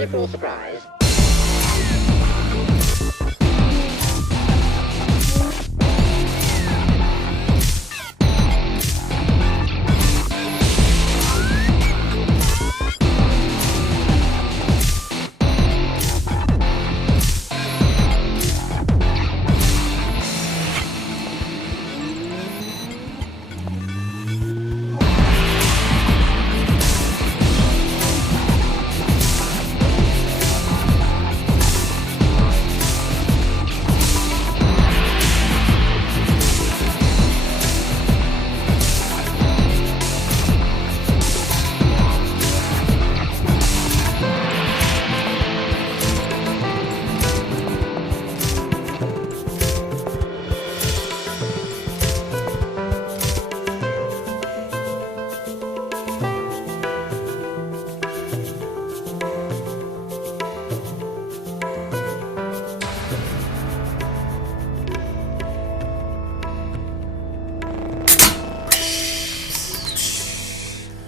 ready for a surprise?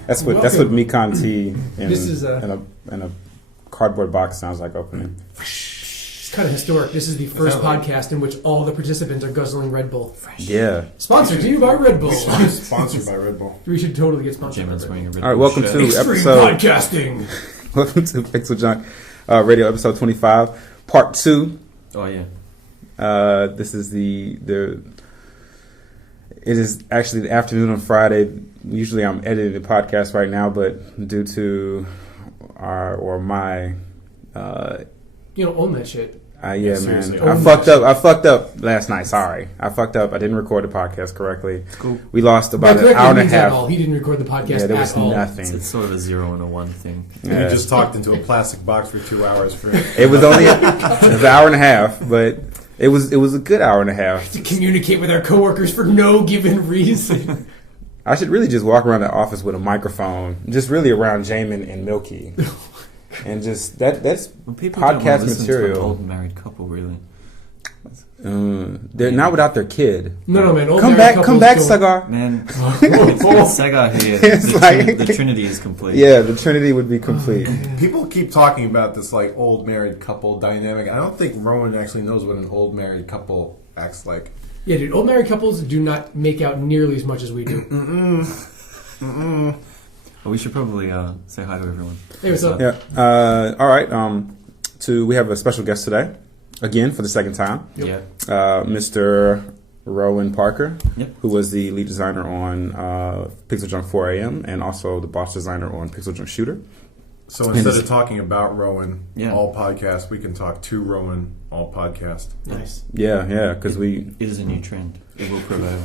That's what Mekon tea This is in a cardboard box sounds like opening. It's kind of historic. This is the first podcast in which all the participants are guzzling Red Bull. Fresh. Yeah. Sponsored to you by Red Bull. Sponsored by Red Bull. We should totally get sponsored. Jamin's wearing a Red Bull. All right, welcome shirt. to Extreme episode podcasting. welcome to PixelJunk Radio episode 25, part 2. Oh yeah. This is it is actually the afternoon on Friday. Usually I'm editing the podcast right now, but due to my You don't own that shit. yeah, man. Own I fucked up last night. Sorry. I fucked up. I didn't record the podcast correctly. It's cool. We lost about That an hour and a means at half. all. He didn't record the podcast Yeah, there was at all. nothing. It's sort of a 0 and a 1 thing. Yeah. You just talked into a plastic box for 2 hours for It was only it was an hour and a half, but it was a good hour and a half. To communicate with our coworkers for no given reason. I should really just walk around the office with a microphone, just really around Jamin and Milky, and just that's Well, people don't want podcast to listen to an material. old married couple, really. They're not without their kid. No, man. Old Come married back, couples Sagar. Man, it's Saga here. It's like- The Trinity is complete. Yeah, the Trinity would be complete. People keep talking about this like old married couple dynamic. I don't think Rowan actually knows what an old married couple acts like. Yeah, dude. Old married couples do not make out nearly as much as we do. Well, we should probably say hi to everyone. Hey, what's up? Yeah. All right. We have a special guest today, again for the second time. Yep. Yeah. Mr. Rowan Parker, Yep. who was the lead designer on PixelJunk 4am and also the boss designer on PixelJunk Shooter. So instead of talking about Rowan Yeah. all podcast, we can talk to Rowan all podcast. Nice. Yeah, because we. It is a new trend. It will prevail.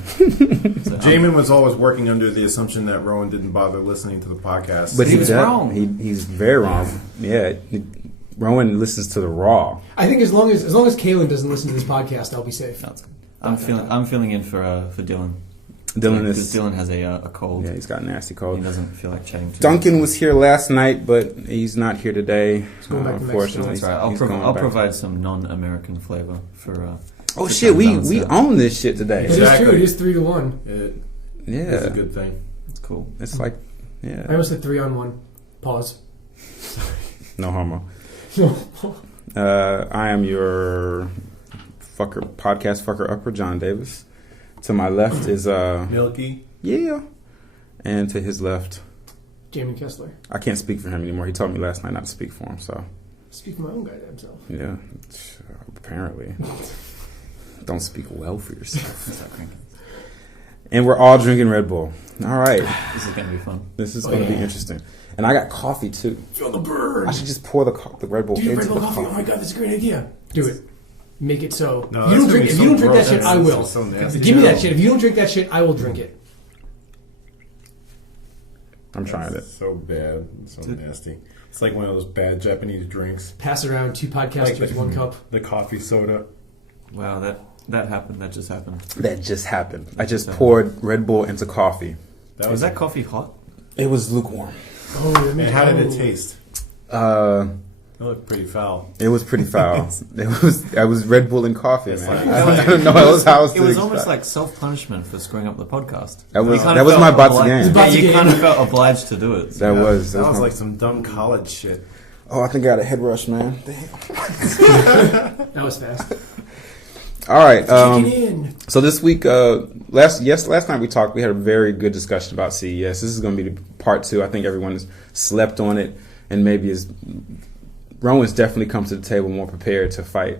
So, Jamin was always working under the assumption that Rowan didn't bother listening to the podcast. But He was wrong. He's very wrong. Yeah, Rowan listens to the raw. I think as long as Kaylin doesn't listen to this podcast, I'll be safe. That's good. I'm feeling in for Dylan. Dylan Because is. Dylan has a cold. Yeah, he's got a nasty He cold. doesn't feel like chatting to Duncan was here last night, but he's not here today. going back to Mexico. Unfortunately, That's right. He's going I'll back. provide some non-American flavor for. Oh for shit, we Downtown. own this shit today. It is Exactly. true. It is 3-1. It's a Yeah, good thing. It's cool. it's like I yeah, almost said 3-on-1. Pause. no homo. I am your podcast fucker upper, John Davis. To my left is Milky. yeah, and to his left, Jamie Kessler. I can't speak for him anymore. He told me last night not to speak for him. So Speak for my own guy to himself. yeah, apparently, don't speak well for yourself. And we're all drinking Red Bull. All right, This is going to be fun. this is going to be interesting. And I got coffee too. Feel the burn. I should just pour the Red Bull Do into Red Bull the coffee. coffee. Oh my god, that's a great idea. Do it. Make it so. No, If you that's don't gonna drink. be If so you don't drink that gross. shit, I That's will. so nasty. Give me No. that shit. If you don't drink that shit, I will drink it. I'm trying it. So bad. So nasty. It's like one of those bad Japanese drinks. Pass around 2 podcasters, Like the- 1 cup. The coffee soda. Wow, that happened. That just happened. That just happened. I just poured Red Bull into coffee. Was that coffee hot? It was lukewarm. Oh, And how did it taste? It looked pretty foul. It was pretty foul. I was Red Bull and coffee, man. like- I don't know what else I was It was to almost expect. like self-punishment for screwing up the podcast. That was You kind that of was felt my Batsu obliged- game. Batsu Yeah, you game. kind of felt obliged to do it. That was That was my- like some dumb college shit. Oh, I think I got a head rush, man. Damn. That was fast. All right. Kicking in. So this week, last night we talked. We had a very good discussion about CES. This is going to be the part 2. I think everyone has slept on it, and maybe Rowan's definitely come to the table more prepared to fight.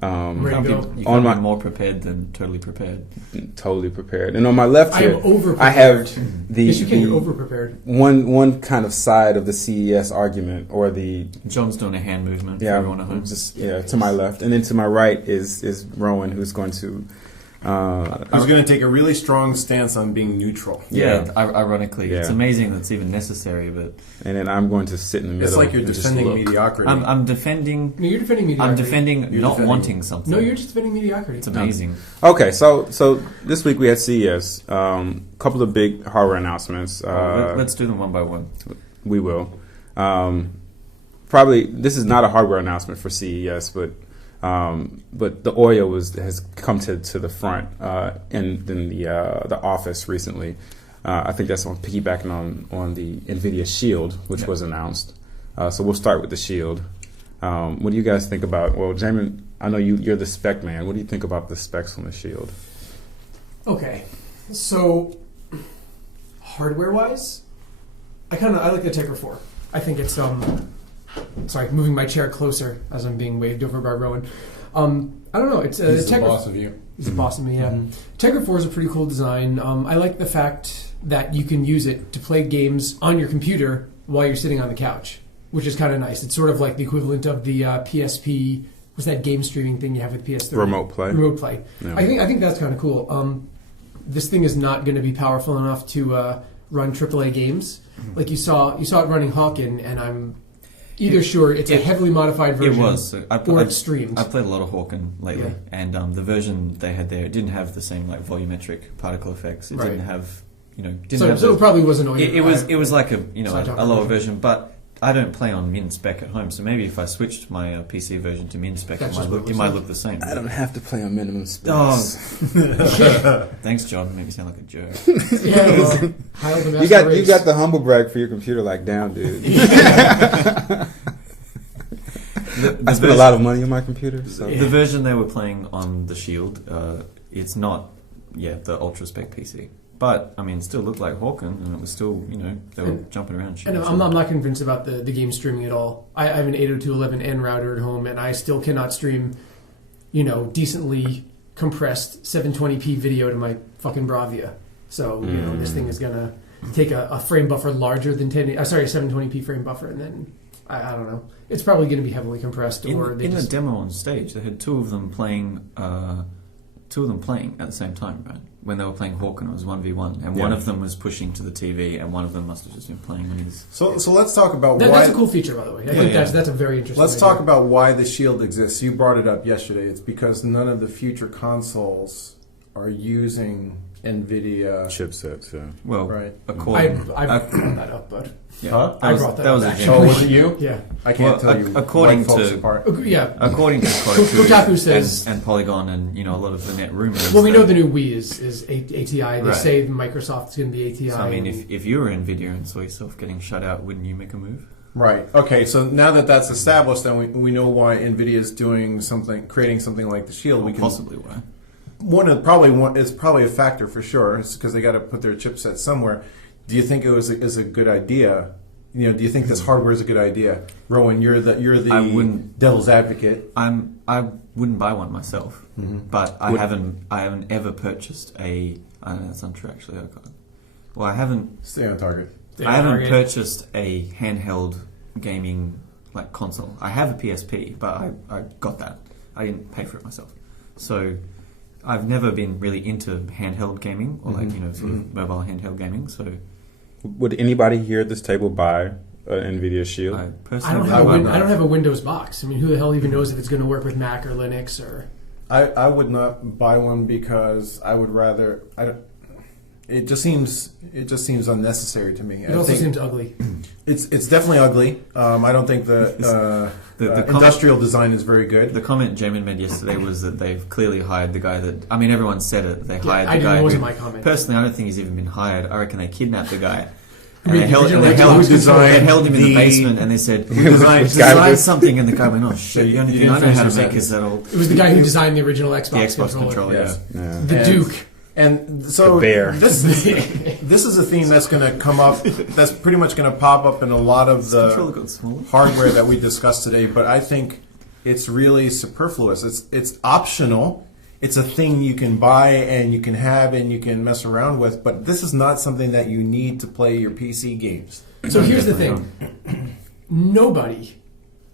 Ready to go. You can't be more prepared than totally prepared. Totally prepared. And on my left I here, am over I prepared. have Yes, you can. You're the over prepared. one kind of side of the CES argument, or the John's doing a hand movement for everyone at home. just to my left, and then to my right is Rowan, who's going to. Who's going to take a really strong stance on being neutral. Yeah, ironically. Yeah. It's amazing that's even necessary, but... And then I'm going to sit in the middle. It's like you're and just defending look. mediocrity. I'm defending... No, you're defending mediocrity. I'm defending You're not defending- wanting something. No, you're just defending mediocrity. It's amazing. Okay, so this week we had CES. Couple of big hardware announcements. Let's do them one by one. We will. Probably this is not a hardware announcement for CES, but the Oreo has come to the front in the office recently. I think that's piggybacking on the NVIDIA Shield, which was announced. So we'll start with the Shield. What do you guys think about? Well, Jamin, I know you're the spec man. What do you think about the specs on the Shield? Okay, so hardware-wise, I like the Tegra 4. I think it's sorry, moving my chair closer as I'm being waved over by Rowan. I don't know. It's He's the Tegra. boss of you. He's the boss of me. Yeah. Tegra 4 is a pretty cool design. I like the fact that you can use it to play games on your computer while you're sitting on the couch, which is kind of nice. It's sort of like the equivalent of the PSP. What's that game streaming thing you have with PS3? Remote play. Remote play. Yeah. I think that's kind of cool. This thing is not going to be powerful enough to run AAA games. Like you saw it running Hawken, and I'm either sure it's a heavily modified version. It was. Or it's streamed. I played a lot of Hawken lately, Yeah. and the version they had there, it didn't have the same like volumetric particle effects. It Right. didn't have, So it probably was annoying. It was like a Sci-fi lower version. version, but I don't play on min spec at home, so maybe if I switched my PC version to min spec, That's it just what it might looks look the same. I don't have to play on minimum specs. Oh. Thanks, John. Made me sound like a jerk. Yeah, well, Heil the You got the humble brag for your computer like down, dude. I spent a lot of money on my computer. So. The version they were playing on the Shield, it's not the ultra spec PC. But, I mean, it still looked like Hawken, and it was still, they were jumping around. And I'm not convinced about the game streaming at all. I have an 802.11n router at home, and I still cannot stream, decently compressed 720p video to my fucking Bravia. So, this thing is going to take a frame buffer larger than 720p frame buffer, and then, I don't know. It's probably going to be heavily compressed. In the demo on stage, they had two of them playing at the same time, right? When they were playing Hawken, it was 1v1, and one of them was pushing to the TV, and one of them must have just been playing when he was... So let's talk about why... That's a cool feature, by the way. I think that's a very interesting Let's idea. talk about why the Shield exists. You brought it up yesterday. It's because none of the future consoles are using NVIDIA... Chipsets, yeah. Well, right. according... I brought that up, but... Huh? I brought that up, a actually. Oh, was it you? Yeah. I can't tell you. according folks to- apart. Yeah. According to Kotaku says... and Polygon and a lot of the net rumors... Well, we know that- the new Wii is ATI. They Right. say Microsoft's going to be ATI. So, I mean, if you were NVIDIA and saw yourself getting shut out, wouldn't you make a move? Right. Okay. So now that that's established, then we know why NVIDIA is creating something like the Shield. We can Possibly why. It's probably a factor for sure. It's because they got to put their chipset somewhere. Do you think is a good idea? Do you think this hardware is a good idea? Rowan, you're the I wouldn't- devil's advocate. I wouldn't buy one myself, but I haven't ever purchased a. I know that's untrue actually. I haven't. Stay on target. I haven't purchased a handheld gaming console. I have a PSP, but I got that. I didn't pay for it myself, so I've never been really into handheld gaming or sort of mobile handheld gaming. So Would anybody here at this table buy an NVIDIA Shield? I I personally don't have a Windows box. I mean, who the hell even knows if it's going to work with Mac or Linux or... I would not buy one because I would rather. It just seems unnecessary to me. It also seems ugly. It's definitely ugly. I don't think the industrial design is very good. The comment Jamin made yesterday was that they've clearly hired the guy that... I mean, everyone said it. They hired I the guy didn't. It wasn't who- my comment. Personally, I don't think he's even been hired. I reckon they kidnapped the guy And they held him in the basement, and they said, design something, and the guy went, oh shit, the only thing I know how to make is that old... It was the guy who designed the original Xbox, the Xbox controller. Yeah. The Duke. And so the bear. This is a theme that's going to come up, that's pretty much going to pop up in a lot of the hardware that we discussed today, but I think it's really superfluous. It's optional. It's a thing you can buy and you can have and you can mess around with, but this is not something that you need to play your PC games. So here's the thing. Nobody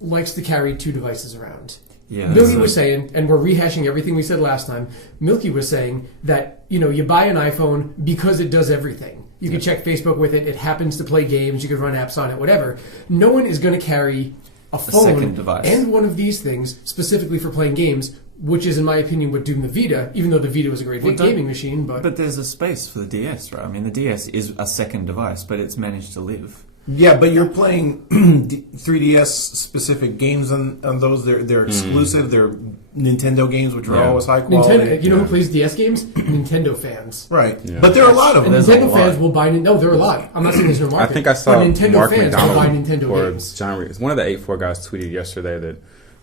likes to carry two devices around. Yeah, Milky was saying, and we're rehashing everything we said last time, Milky was saying that, you buy an iPhone because it does everything. You can check Facebook with it, it happens to play games, you can run apps on it, whatever. No one is going to carry a phone second device and one of these things specifically for playing games, which is, in my opinion, what doomed the Vita, even though the Vita was a great gaming machine. But there's a space for the DS, right? I mean, the DS is a second device, but it's managed to live. Yeah, but you're playing 3DS specific games on those. They're exclusive. They're Nintendo games, which are always high quality. Nintendo, you know who plays DS games? Nintendo fans. Right. Yeah. But there are a lot of them. And Nintendo fans will buy... No, there are a lot. I'm not saying there's no market. I think I saw Nintendo Mark fans will buy Nintendo McDonald games. John Reeves. One of the 8-4 guys tweeted yesterday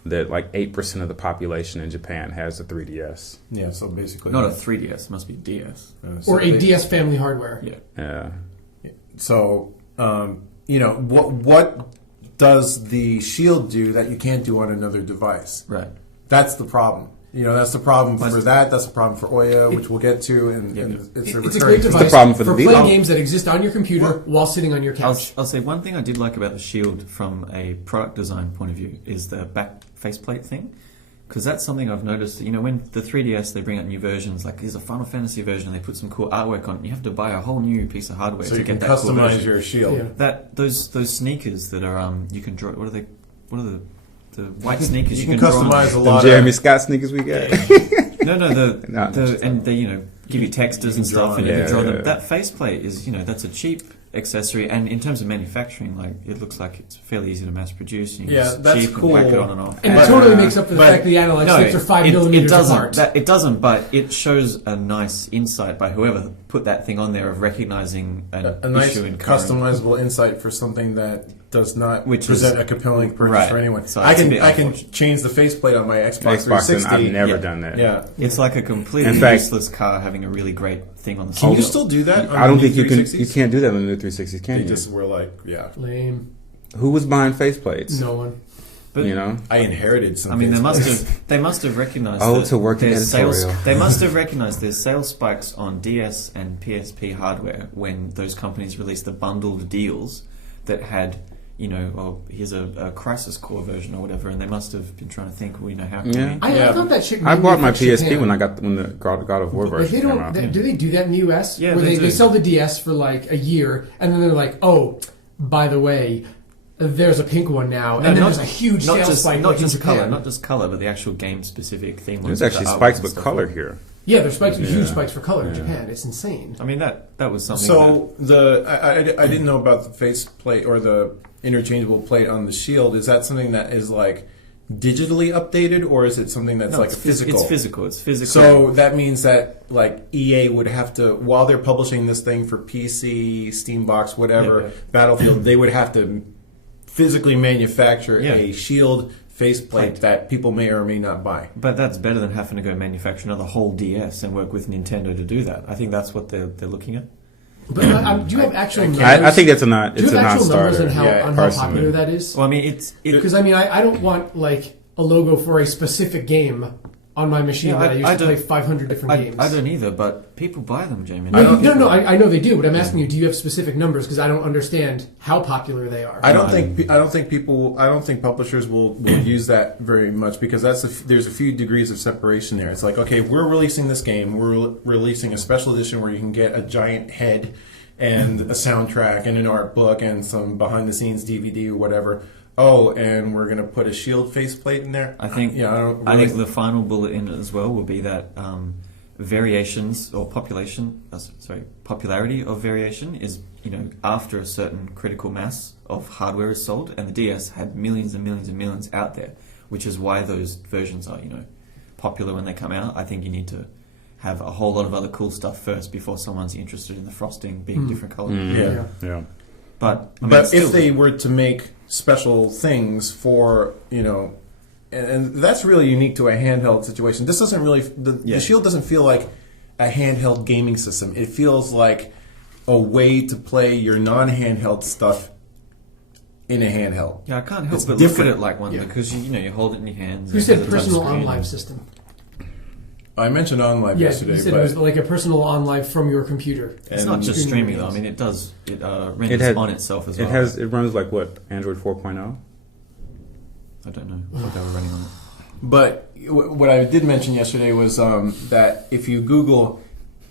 that like 8% of the population in Japan has a 3DS. Yeah, so basically... Not a 3DS, it must be DS. Or a DS family hardware. Yeah. So... what does the Shield do that you can't do on another device? Right. That's the problem. That's the problem for that. That's the problem for Ouya, which we'll get to. And it's a great device the problem for playing games that exist on your computer while sitting on your couch. I'll say one thing I did like about the Shield from a product design point of view is the back faceplate thing. Because that's something I've noticed. When the 3DS, they bring out new versions, like there's a Final Fantasy version, and they put some cool artwork on it. You have to buy a whole new piece of hardware to get that cool version. So you can customize your Shield. Yeah. Those sneakers that are you can draw. What are they? What are the white sneakers? You can customize a lot. The Jeremy Scott sneakers we got. And they give you textures and stuff, and you can draw them. That faceplate is that's a cheap accessory, and in terms of manufacturing, like it looks like it's fairly easy to mass produce. You can that's cheap cool. And whack it on and off. And it totally makes up for the fact that the analog sticks are 5 millimeters apart. It doesn't, but it shows a nice insight by whoever put that thing on there of recognizing a nice customizable insight for something that does not present a compelling purchase for anyone. So I can change the faceplate on my Xbox 360. And I've never done that. Yeah, it's like a completely useless car having a really great thing on the side. Can you still do that? I don't think you can. You can't do that on the new 360s, can you? They just were like, lame. Who was buying faceplates? No one. But, I inherited some. I mean, they must have recognized. To work in editorial. They must have recognized there's sales spikes on DS and PSP hardware when those companies released the bundled deals that had. Here's a Crisis Core version or whatever, and they must have been trying to think, how can we... I thought that shit... I bought my PSP when the God of War version came out. Do they do that in the US? Yeah, where they sell the DS for like a year, and then they're like, oh, by the way, there's a pink one now, and then there's a huge sales spike. Not just color, but the actual game-specific thing. There's actually spikes with color here. Yeah, there's spikes, huge spikes for color in Japan. It's insane. I mean, that was something. So I didn't know about the faceplate or the interchangeable plate on the Shield. Is that something that is like digitally updated, or is it something that's physical? It's physical. It's physical. So that means that like EA would have to, while they're publishing this thing for PC, Steambox, whatever, Battlefield, they would have to physically manufacture a Shield faceplate that people may or may not buy. But that's better than having to go manufacture another whole DS and work with Nintendo to do that. I think that's what they're looking at. But do you have actual numbers? I think that's a non-starter. Do you have actual numbers on how popular that is? Well, I mean, because I don't want like a logo for a specific game on my machine that I used to play 500 different games. I don't either, but people buy them, Jamie. No, I know they do, but I'm asking you, do you have specific numbers? Because I don't understand how popular they are. I don't think publishers will use that very much, because there's a few degrees of separation there. It's like, okay, we're releasing this game, we're releasing a special edition where you can get a giant head and a soundtrack and an art book and some behind the scenes DVD or whatever. Oh, and we're going to put a Shield faceplate in there? I think the final bullet in it as well will be that variations or popularity of variation is, after a certain critical mass of hardware is sold, and the DS had millions and millions and millions out there, which is why those versions are, popular when they come out. I think you need to have a whole lot of other cool stuff first before someone's interested in the frosting being different colors. Yeah. But I mean, But still, if they were to make special things for, and that's really unique to a handheld situation. This doesn't really, the Shield doesn't feel like a handheld gaming system. It feels like a way to play your non-handheld stuff in a handheld. Yeah, I can't help It's but different. look at it like one because you hold it in your hands. Who and it said has a personal touch screen OnLive and- system? I mentioned OnLive Yeah, yesterday, you said but it was like a personal OnLive from your computer. It's And not just streaming streaming though. I games. mean, it renders on itself as well. It runs like what, Android 4.0? I don't know what they were running on it. But what I did mention yesterday was that if you Google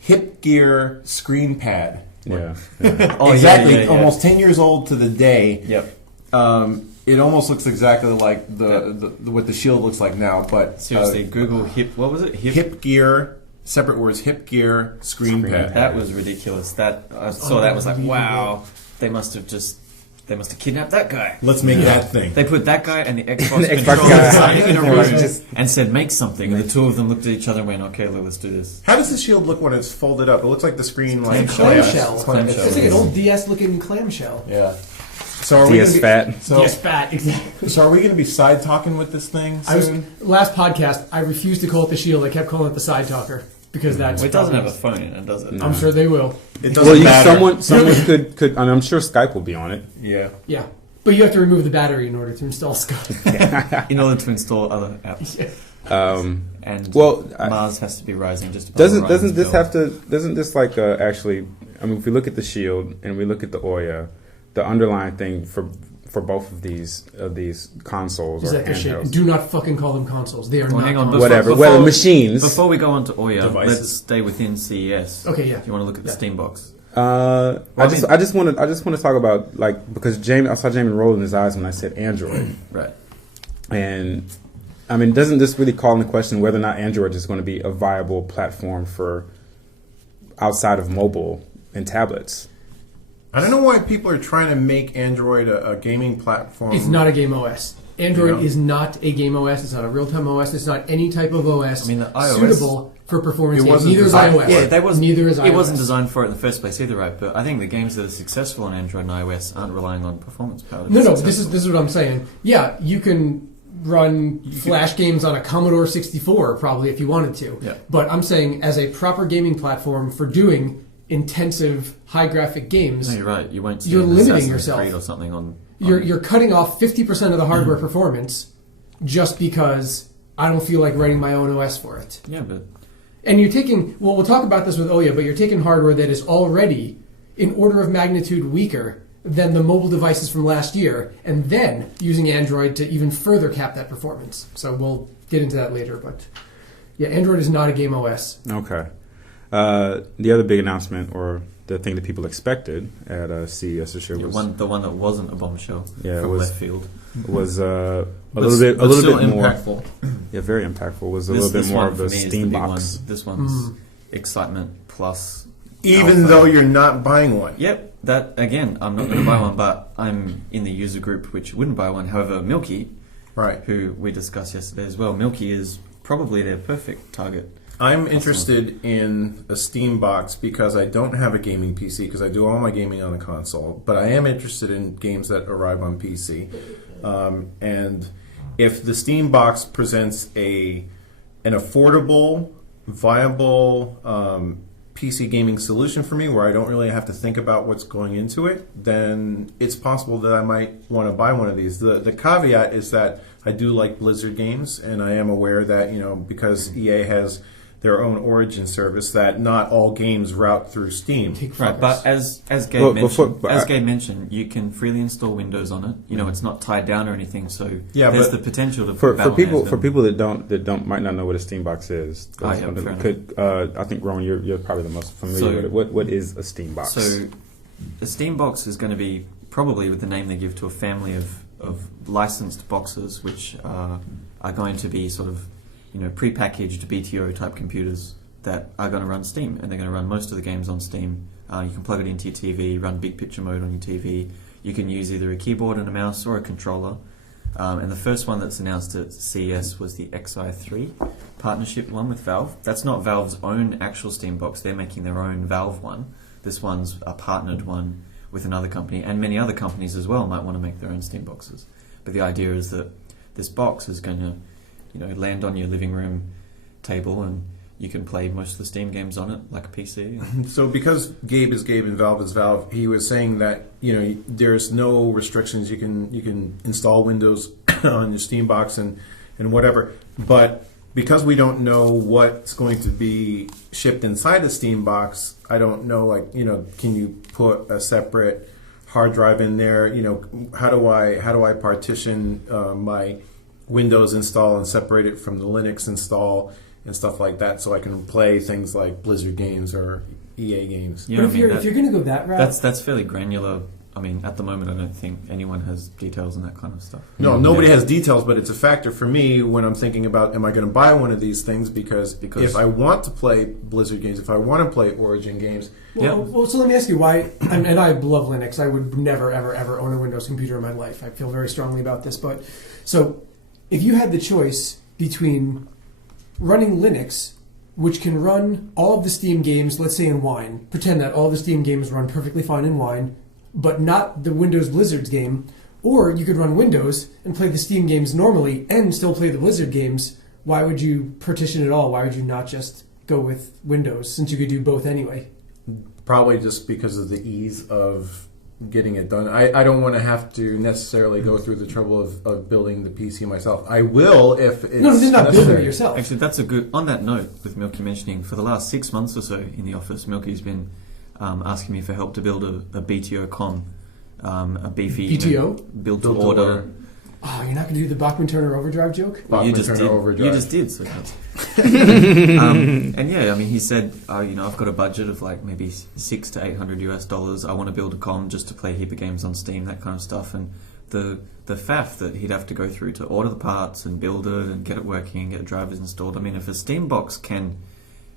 hip gear screen pad, Yeah. exactly, almost 10 years old to the day. Yep. It almost looks exactly like what the Shield looks like now. But Seriously, Google hip. What was it? hip gear, separate words, hip gear screen pad. That was ridiculous. That I saw that was like, wow. They must have kidnapped that guy. Let's make that thing. They put that guy and the Xbox The Xbox controller guy. in a They room were just- and said, make something. And the two of them looked at each other and went, okay, let's do this. How does the Shield look when it's folded up? It looks like the screen like Clamshell. Clamshell. It's like an old DS-looking clamshell. Yeah. So are we DS gonna be, fat. So, DS fat, exactly. so are we going to be side talking with this thing soon? Last podcast, I refused to call it the Shield. I kept calling it the Side Talker because that's. Well, it doesn't have a phone in it, does it? I'm sure they will. It doesn't matter. Someone could, and I'm sure Skype will be on it. Yeah. Yeah, but you have to remove the battery in order to install Skype. In order to install other apps. And Mars has to be rising just above Doesn't Orion's this like actually? I mean, if we look at the Shield and we look at the Ouya, the underlying thing for both of these consoles Is or that the shit? handhelds, Do not fucking call them consoles. They are Well, not. hang on, consoles. whatever, whether machines. Before we go on to Ouya, Devices. let's stay within CES. Okay, yeah. Do you want to look at the Steam box? I just want to talk about because I saw Jamie roll in his eyes when I said Android, Right. and I mean, doesn't this really call into question whether or not Android is going to be a viable platform for outside of mobile and tablets? I don't know why people are trying to make Android a gaming platform. It's not a game OS. Android Yeah. is not a game OS. It's not a real-time OS. It's not any type of OS I mean, the iOS suitable for performance It games. wasn't Neither is designed- iOS. Yeah, Neither is iOS. It wasn't designed for it in the first place either, right? But I think the games that are successful on Android and iOS aren't relying on performance power. to be No, successful. this is what I'm saying. Yeah, you can run Flash games on a Commodore 64 probably if you wanted to. Yeah. But I'm saying as a proper gaming platform for doing intensive high graphic games, No, you're right. You won't see You're an limiting Assassin's yourself. Creed or something on. you're cutting off 50% of the hardware performance just because I don't feel like writing my own OS for it. Yeah, but And you're taking, well, we'll talk about this with Ouya, but you're taking hardware that is already in order of magnitude weaker than the mobile devices from last year, and then using Android to even further cap that performance. So we'll get into that later, but yeah, Android is not a game OS. Okay. The other big announcement, or the thing that people expected at CES this year, was the one that wasn't a bombshell Yeah, it from was- left field. was a But little bit more impactful. Yeah, very impactful. Was a This little bit more one of for the me is Steam big box. one. This one's excitement plus. Even alpha. though you're not buying one. Yep, that again. I'm not going to buy one, but I'm in the user group which wouldn't buy one. However, Milky, Right. who we discussed yesterday as well, Milky is probably their perfect target. I'm interested in a Steam box because I don't have a gaming PC because I do all my gaming on a console. But I am interested in games that arrive on PC. And if the Steam box presents an affordable, viable PC gaming solution for me where I don't really have to think about what's going into it, then it's possible that I might want to buy one of these. The caveat is that I do like Blizzard games, and I am aware that, because EA has their own Origin service, that not all games route through Steam. Right, but as Gabe Well, mentioned, mentioned, you can freely install Windows on it. It's not tied down or anything, so Yeah, there's but the potential to For battle people hands with that don't might not know what a Steam box is. I am, fair I think Rowan, you're probably the most familiar with it. What is a Steam box? So, a Steam box is going to be probably with the name they give to a family of licensed boxes, which are going to be sort of pre-packaged BTO type computers that are going to run Steam, and they're going to run most of the games on Steam. You can plug it into your TV, run big picture mode on your TV. You can use either a keyboard and a mouse or a controller. And the first one that's announced at CES was the Xi3 partnership one with Valve. That's not Valve's own actual Steam box. They're making their own Valve one. This one's a partnered one with another company, and many other companies as well might want to make their own Steam boxes. But the idea is that this box is going to, land on your living room table, and you can play most of the Steam games on it like a PC. So because Gabe is Gabe and Valve is Valve, he was saying that there's no restrictions. You can install Windows on your Steam box and whatever. But because we don't know what's going to be shipped inside the Steam box, I don't know. Can you put a separate hard drive in there? How do I partition my Windows install and separate it from the Linux install and stuff like that, so I can play things like Blizzard games or EA games. But if you're going to go that route, that's fairly granular. I mean, at the moment, I don't think anyone has details on that kind of stuff. No, nobody has details, but it's a factor for me when I'm thinking about, am I going to buy one of these things? Because if I want to play Blizzard games, if I want to play Origin games... Well, so let me ask you why, and I love Linux. I would never, ever, ever own a Windows computer in my life. I feel very strongly about this. But so if you had the choice between running Linux, which can run all of the Steam games, let's say in Wine, pretend that all the Steam games run perfectly fine in Wine, but not the Windows Blizzard's game, or you could run Windows and play the Steam games normally and still play the Blizzard games. Why would you partition it all? Why would you not just go with Windows, since you could do both anyway? Probably just because of the ease of getting it done. I don't want to have to necessarily go through the trouble of building the PC myself. I will if it's No, you're not building necessary. it yourself. Actually, that's a good... On that note, with Milky mentioning, for the last 6 months or so in the office, Milky's been asking me for help to build a BTO com, a beefy BTO? build to order. Oh, you're not going to do the Bachman-Turner overdrive joke? Well, you just Bachman-Turner did. overdrive. You just did. So and yeah, I mean, he said, I've got a budget of like maybe $600 to $800 US. I want to build a com just to play a heap of games on Steam, that kind of stuff. And the faff that he'd have to go through to order the parts and build it and get it working and get drivers installed. I mean, if a Steam box can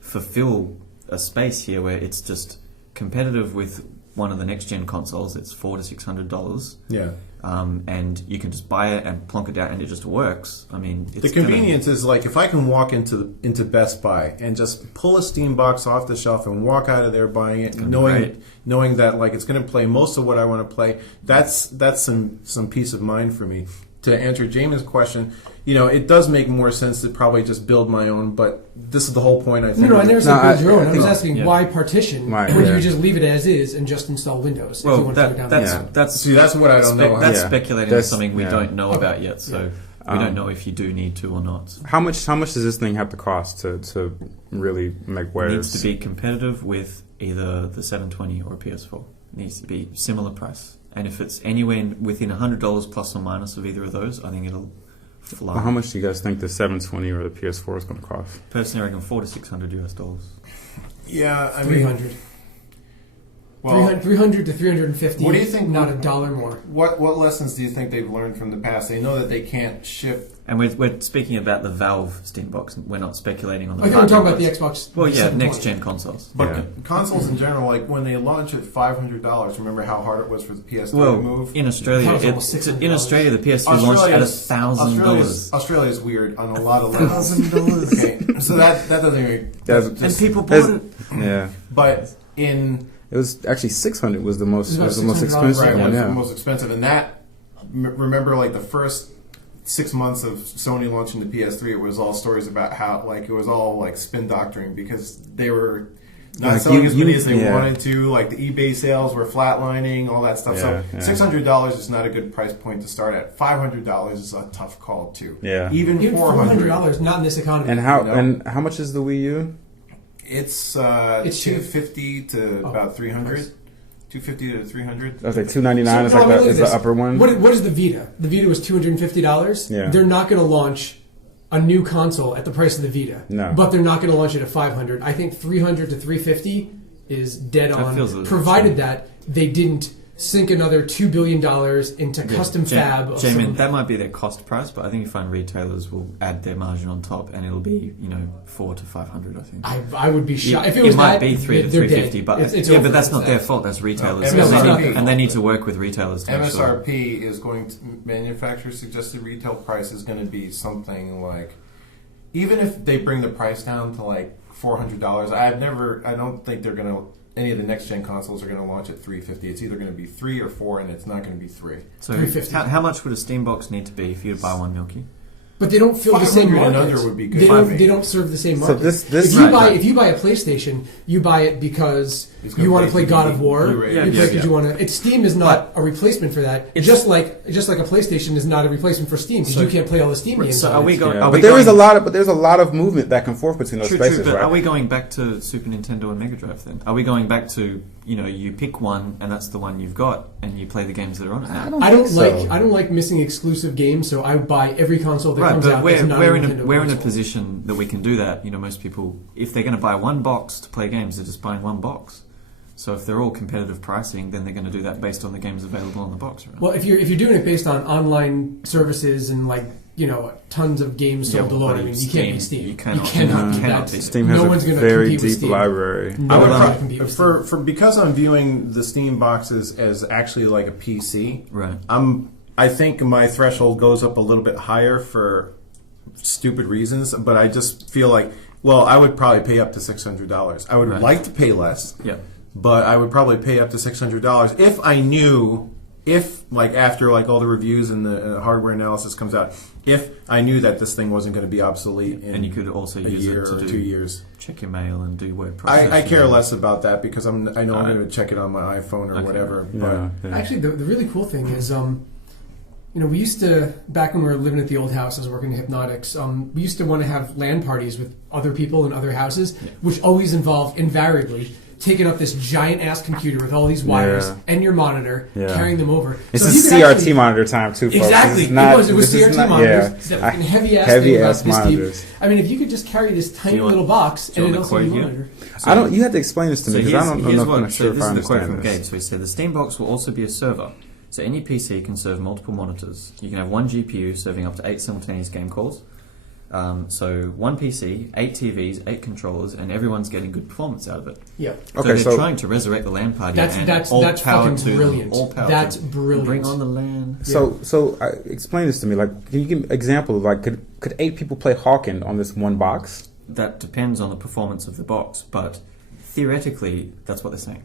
fulfill a space here where it's just competitive with one of the next gen consoles, it's $400 to $600. Yeah. And you can just buy it and plonk it down, and it just works. I mean, it's the convenience is like if I can walk into Best Buy and just pull a Steam box off the shelf and walk out of there buying it, knowing that like it's going to play most of what I want to play. That's some peace of mind for me. To answer Jamin's question, it does make more sense to probably just build my own, but this is the whole point, I think. No, I never said build your own. I was asking Yeah. why partition when you just leave it as is and just install Windows. Well, if you want to go down that. that's what I don't know. That's Yeah. speculating on something we don't know about yet, so we don't know if you do need to or not. How much does this thing have to cost to really make wares? It needs to be competitive with either the 720 or a PS4. It needs to be similar price. And if it's anywhere within $100 plus or minus of either of those, I think it'll fly. Well, how much do you guys think the 720 or the PS4 is going to cost? Personally, I reckon $400 to $600 US. Yeah, I mean, 300. well, 300 to 350. What do you think? Not $1 more. What lessons do you think they've learned from the past? They know that they can't ship. And we're speaking about the Valve Steam Box. We're not speculating on the I think we're talking hardware about the box. Xbox. Well, yeah, 720. next gen consoles. But consoles in general, like when they launch at $500, remember how hard it was for the PS3 to Well, move? in Australia, That was almost $600. in Australia, the PS3 launched at $1,000. Australia's weird on a lot of levels. $1,000. Okay, so that doesn't even. And people bought it. Yeah. But in It was actually 600 was the most It was about $600, expensive right, one. that's Yeah. the most expensive, and that remember like the first 6 months of Sony launching the PS3, it was all stories about how like it was all like spin doctoring because they were not Like, selling as many as they yeah. wanted to. Like the eBay sales were flatlining, all that stuff. Yeah, So yeah. $600 is not a good price point to start at. $500 is a tough call too. Yeah. Even $400, not in this economy. And how No. and how much is the Wii U? It's It's $250 to about $300. $250 to $300. I was like $299 is So, like no, I mean, the, look is at the this. upper one. What is the Vita? The Vita was $250. Yeah. They're not going to launch a new console at the price of the Vita. No. But they're not going to launch it at $500. I think $300 to $350 is dead That on, feels a little provided that they didn't sink another $2 billion into custom fab. Of Jamin, some- that might be their cost price, but I think you find retailers will add their margin on top, and it'll be $400 to $500. I think. I would be shocked. If it was might that, be $300 to they're $350, dead. but It's yeah, over. but that's not It's their that. fault. That's retailers, No, and they need to work with retailers. To make sure. MSRP is going to manufacturer suggested retail price is going to be something like, even if they bring the price down to like $400, I don't think they're going to any of the next gen consoles are going to launch at $350. It's either going to be 3 or 4, and it's not going to be 3. So $350. how much would a Steam box need to be if you buy one, Milky? But they don't fill the same 500 and market. under would be good. They don't serve the same So market. this if you buy a PlayStation, you buy it because you want to play God of War. Blu-ray. You play because you want to. Steam is not a replacement for that. Just like a PlayStation is not a replacement for Steam because you can't play all the Steam games. So on are we it. going? Yeah. Are But we there going, is a lot of there's a lot of movement back and forth between those True, spaces, but right? are we going back to Super Nintendo and Mega Drive then? Are we going back to you pick one and that's the one you've got and you play the games that are on it now? I don't like missing exclusive games, so I buy every console that comes out. But we're in Nintendo a console. position that we can do that. Most people, if they're going to buy one box to play games, they're just buying one box. So if they're all competitive pricing, then they're going to do that based on the games available on the box. Right? Well, if you're doing it based on online services and tons of games sold alone, I mean, you can't beat Steam. You cannot beat that. beat Steam No has one's a gonna very compete with deep Steam. library. No one's gonna compete with Steam. For because I'm viewing the Steam boxes as actually like a PC. Right. I think my threshold goes up a little bit higher for stupid reasons, but I just feel like, well, I would probably pay up to $600. I would like to pay less, but I would probably pay up to $600 if I knew, after all the reviews and the hardware analysis comes out, if I knew that this thing wasn't going to be obsolete in and you could also a use year it to or do 2 years. check your mail and do word processing. I care less about that because I know I'm going to check it on my iPhone or whatever. But Actually, the really cool thing is, we used to, back when we were living at the old house, I was working at Hypnotics, we used to want to have LAN parties with other people in other houses, which always involved, invariably, taking up this giant-ass computer with all these wires and your monitor, carrying them over. This So is if you could CRT monitor time, too, folks. Exactly. This is It was CRT monitors. Yeah. That fucking heavy-ass thing about monitors. this deep. I mean, if you could just carry this tiny little box and it also monitor. You have to explain this to me because I don't know if I'm sure if I this is the quote understand from Gabe. So he said, the Steam box will also be a server. So any PC can serve multiple monitors. You can have one GPU serving up to 8 simultaneous game calls. So one PC, 8 TVs, 8 controllers, and everyone's getting good performance out of it. Yeah. So they're trying to resurrect the LAN party. That's power fucking to brilliant. All power That's to brilliant. Bring on the LAN. So explain this to me. Can you give an example of could 8 people play Hawken on this one box? That depends on the performance of the box, but theoretically, that's what they're saying.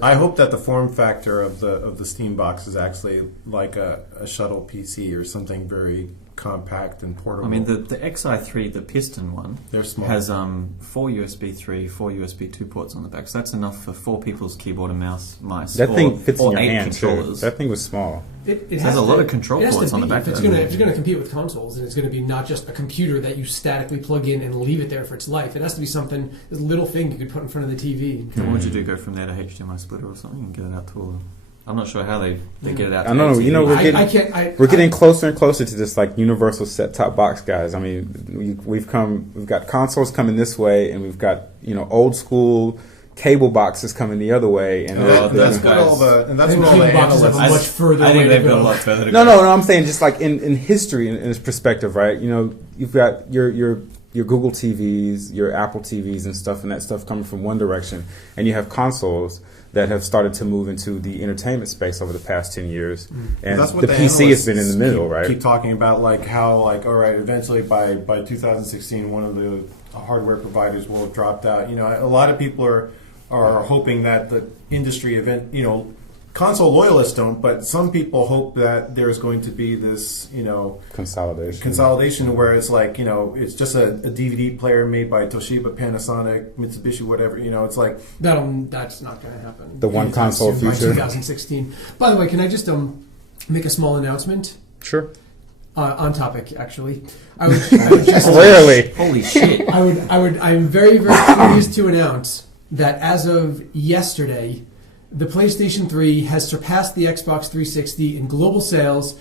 I hope that the form factor of the Steam box is actually like a shuttle PC or something very compact and portable. I mean, the Xi3, the piston one, they're small. has 4 USB 3, 4 USB 2 ports on the back. So that's enough for 4 people's keyboard and mice. That thing fits in your 8 hand, too. controllers. That thing was small. It has a lot of control ports on the back. If it's going to compete with consoles, and it's going to be not just a computer that you statically plug in and leave it there for its life. It has to be something, this little thing you could put in front of the TV. What would you do? Go from there to HDMI splitter or something and get it out to all? I'm not sure how they get it out. I don't know. TV. We're getting closer and closer to this universal set-top box, guys. I mean, we've got consoles coming this way, and we've got old school cable boxes coming the other way, and that's what all the boxes have a much further. I think they've got a lot further to go. No. I'm saying just in history, in its perspective, right? You've got your Google TVs, your Apple TVs, and stuff, and that stuff coming from one direction, and you have consoles that have started to move into the entertainment space over the past 10 years, and that's what the PC has been in the middle, right? Keep talking about how all right, eventually by 2016, one of the hardware providers will have dropped out. A lot of people are hoping that the industry event, console loyalists don't, but some people hope that there's going to be this, consolidation where it's it's just a DVD player made by Toshiba, Panasonic, Mitsubishi, whatever. It's like that's not going to happen. The one console future. By 2016. By the way, can I just make a small announcement? Sure. On topic, actually. I would just Clearly. Holy shit! I'm very, very pleased to announce that as of yesterday, the PlayStation 3 has surpassed the Xbox 360 in global sales.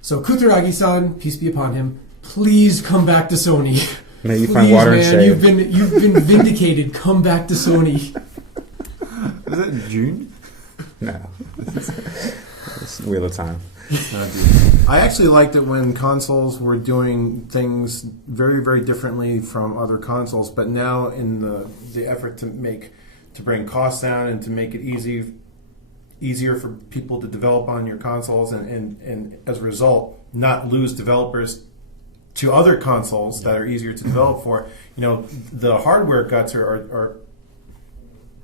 So Kutaragi-san, peace be upon him, please come back to Sony. May you find water and shade. You've been vindicated. Come back to Sony. Was it in June? No. It's Wheel of Time. I actually liked it when consoles were doing things very, very differently from other consoles, but now in the effort to bring costs down and to make it easier for people to develop on your consoles and as a result not lose developers to other consoles that are easier to develop for. The hardware guts are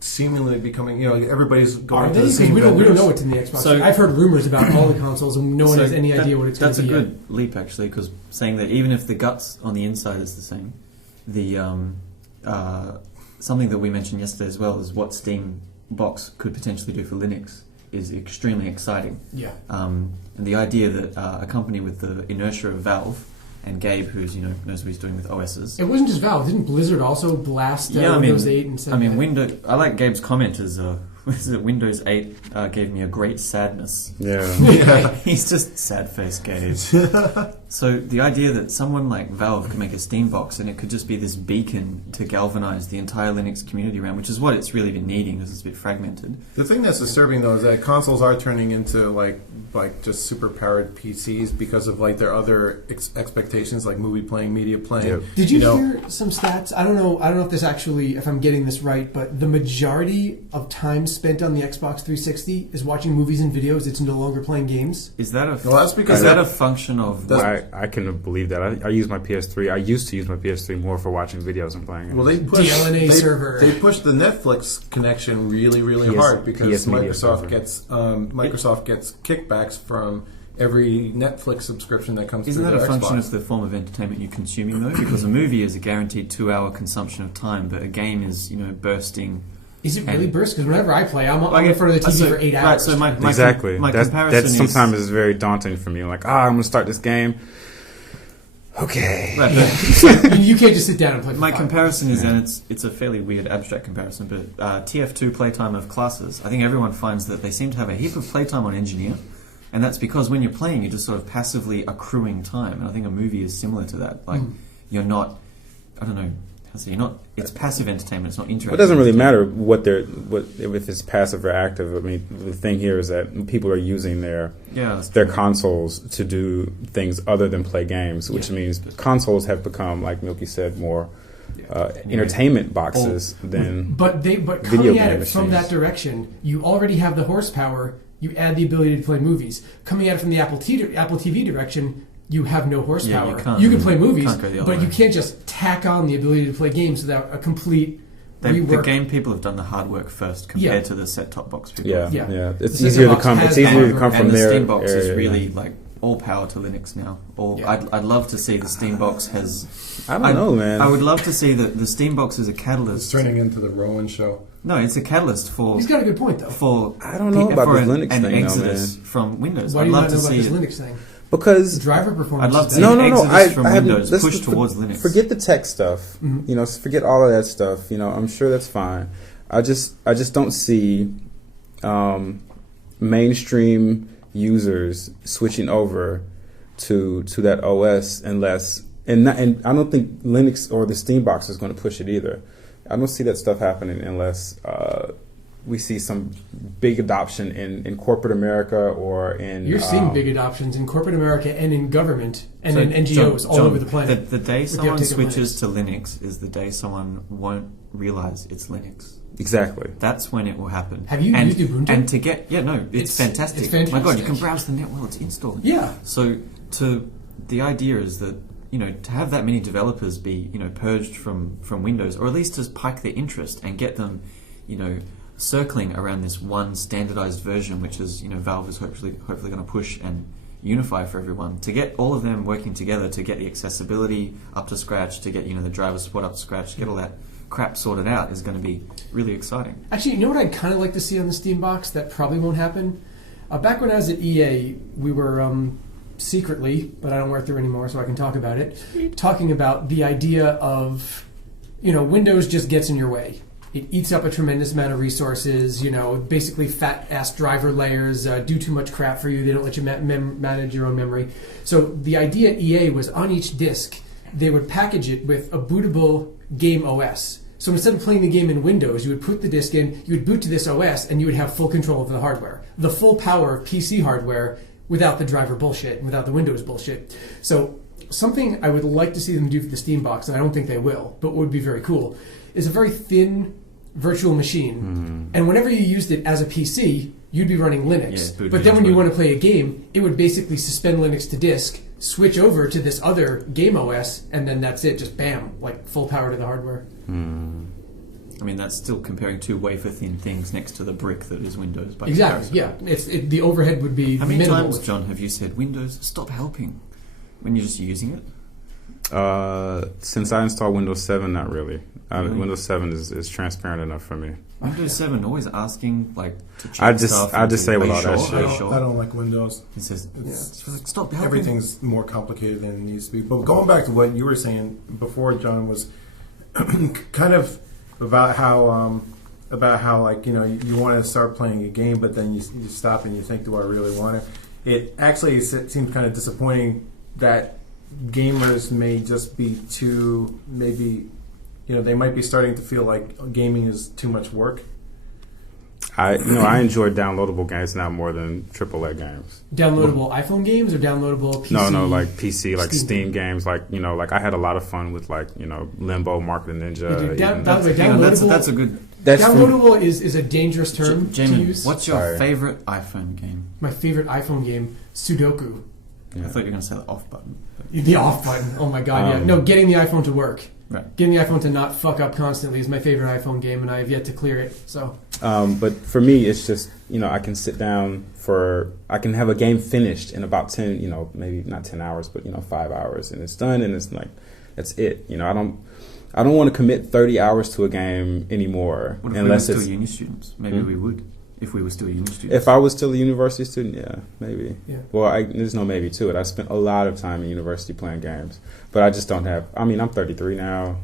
seemingly becoming, everybody's going Are to they? the Because same we don't vendors. know what's in the Xbox. So- I've heard rumors about all the consoles, and no one So has any idea what it's going That's to a be. good leap, actually, because saying that even if the guts on the inside is the same, the something that we mentioned yesterday as well is what Steam Box could potentially do for Linux is extremely exciting. Yeah. And the idea that a company with the inertia of Valve and Gabe, who's knows what he's doing with OSs. It wasn't just Valve. Didn't Blizzard also blast Windows 8 and said that? I like Gabe's comment as Windows 8 gave me a great sadness. Yeah. He's just sad-faced Gabe. So the idea that someone like Valve could make a Steam box and it could just be this beacon to galvanize the entire Linux community around, which is what it's really been needing because it's a bit fragmented. The thing that's disturbing though is that consoles are turning into like just super powered PCs because of like their other expectations, like movie playing, media playing. Yep. Did you hear some stats? I don't know if this actually, if I'm getting this right, but the majority of time spent on the Xbox 360 is watching movies and videos. It's no longer playing games. Is that a Well, that's because is that a function of I can believe that. I use my PS3. I used to use my PS3 more for watching videos and playing. Well, they push DLNA server. They push the Netflix connection really PS hard because Media server. Microsoft gets kickbacks from every Netflix subscription that comes Isn't through that a their function Xbox. of the form of entertainment you're consuming, though? Because a movie is a guaranteed 2-hour consumption of time, but a game is, bursting. Is it really burst? Because whenever I play, I'm Like in front of the TV for 8 hours. Right, so my Exactly. my That comparison sometimes is very daunting for me. Like, I'm going to start this game. Okay. Right, but you can't just sit down and play. For my 5 comparison is, and it's a fairly weird abstract comparison, but TF2 playtime of classes. I think everyone finds that they seem to have a heap of playtime on Engineer, and that's because when you're playing, you're just sort of passively accruing time. And I think a movie is similar to that. Like, you're not, I don't know. You're not. It's passive entertainment. It's not interactive. Well, it doesn't really matter if it's passive or active. I mean, the thing here is that people are using their consoles to do things other than play games, which means consoles have become, like Milky said, more entertainment boxes than But video coming at game it from that machines. direction, you already have the horsepower. You add the ability to play movies. Coming at it from the Apple TV direction, you have no horsepower. Yeah, you can play movies, can't go the other but way. you can't just tack on the ability to play games without a complete The rework. game people have done the hard work first compared to the set-top box people. Yeah. Yeah. It's The easier to Xbox come. has It's easier to that come And from the there. Steam box is area, really yeah. like all power to Linux now. Yeah. I'd love to see the Steam box has. I don't know, man. I would love to see that the Steam box is a It's catalyst. turning into the Rowan show. No, it's a catalyst for He's got a good point, though. for. I don't know about for this an, Linux an thing, though, exodus man. from Windows. Why I'd do you love not know to about see this it. Linux thing? Because Driver performance. I'd love to is see bad. an exodus from haven't- Windows let's push just towards Linux. Forget the tech stuff. Forget all of that stuff. I'm sure that's fine. I just don't see mainstream users switching over to that OS unless and I don't think Linux or the Steam box is going to push it either. I don't see that stuff happening unless we see some big adoption in corporate America or in. You're seeing big adoptions in corporate America and in government and So, in NGOs all John, over the planet. The day the someone uptake of switches to Linux is the day someone won't realize it's Linux. Exactly. That's when it will happen. Have you used Ubuntu? And to get it's fantastic. it's fantastic. My God, you can browse the net while it's installed. Yeah. So the idea is that to have that many developers be purged from Windows, or at least to pike their interest and get them circling around this one standardized version, which is Valve is hopefully going to push and unify for everyone, to get all of them working together to get the accessibility up to scratch, to get the driver support up to scratch, to get all that crap sorted out is going to be really exciting. Actually, you know what I'd kind of like to see on the Steam box that probably won't happen? Back when I was at EA, we were secretly, but I don't work there anymore, so I can talk about it, talking about the idea of, Windows just gets in your way. It eats up a tremendous amount of resources, basically fat-ass driver layers, do too much crap for you, they don't let you manage your own memory. So the idea at EA was on each disk, they would package it with a bootable game OS. So instead of playing the game in Windows, you would put the disk in, you would boot to this OS, and you would have full control of the hardware. The full power of PC hardware without the driver bullshit, without the Windows bullshit. So something I would like to see them do for the Steam box, and I don't think they will, but what would be very cool, is a very thin virtual machine. And whenever you used it as a PC, you'd be running Linux. Yeah, but then when you want to play a game, it would basically suspend Linux to disk, switch over to this other game OS, and then that's it. Just bam, like full power to the hardware. I mean, that's still comparing two wafer-thin things next to the brick that is Windows. By Exactly. comparison. Yeah. The overhead would be How many minimal. times, John, have you said, Windows, stop helping, when you're just using it? Since I installed Windows 7, not really. Really? Windows 7 is transparent enough for me. Windows 7 always asking, like, to check I just- stuff. I and just to- say with are all you that sure? shit. Are you sure? I don't like Windows. It says, It's- like, stop helping. Everything's more complicated than it needs to be. But going back to what you were saying before, John, was kind of about how like, you know, you want to start playing a game, but then you stop and you think, do I really want it? It actually seems kind of disappointing that gamers may just be too, maybe, you know, they might be starting to feel like gaming is too much work. I enjoy downloadable games now more than AAA games. Downloadable iPhone games or downloadable PC? No, like PC, like Steam games, like, you know, like I had a lot of fun with, like, you know, Limbo, Market Ninja. Dude, even- by the way, Hang on, downloadable, that's a good... downloadable is a dangerous term to Jamin, use. what's your Sorry. favorite iPhone game? My favorite iPhone game? Sudoku. Yeah. I thought you were going to say the off button. The off button. Oh my god, yeah. No, getting the iPhone to work. Right. Getting the iPhone to not fuck up constantly is my favorite iPhone game, and I have yet to clear it. So But for me, it's just, you know, I can sit down I can have a game finished in about 10, you know, maybe not 10 hours, but, you know, 5 hours, and it's done, and it's like, that's it. You know, I don't want to commit 30 hours to a game anymore. What if unless we were it's, still uni students? Maybe we would, if we were still uni students. if I was still a university student, yeah, maybe. yeah. Well, there's no maybe to it. I spent a lot of time in university playing games, but I just don't have. I mean, I'm 33 now.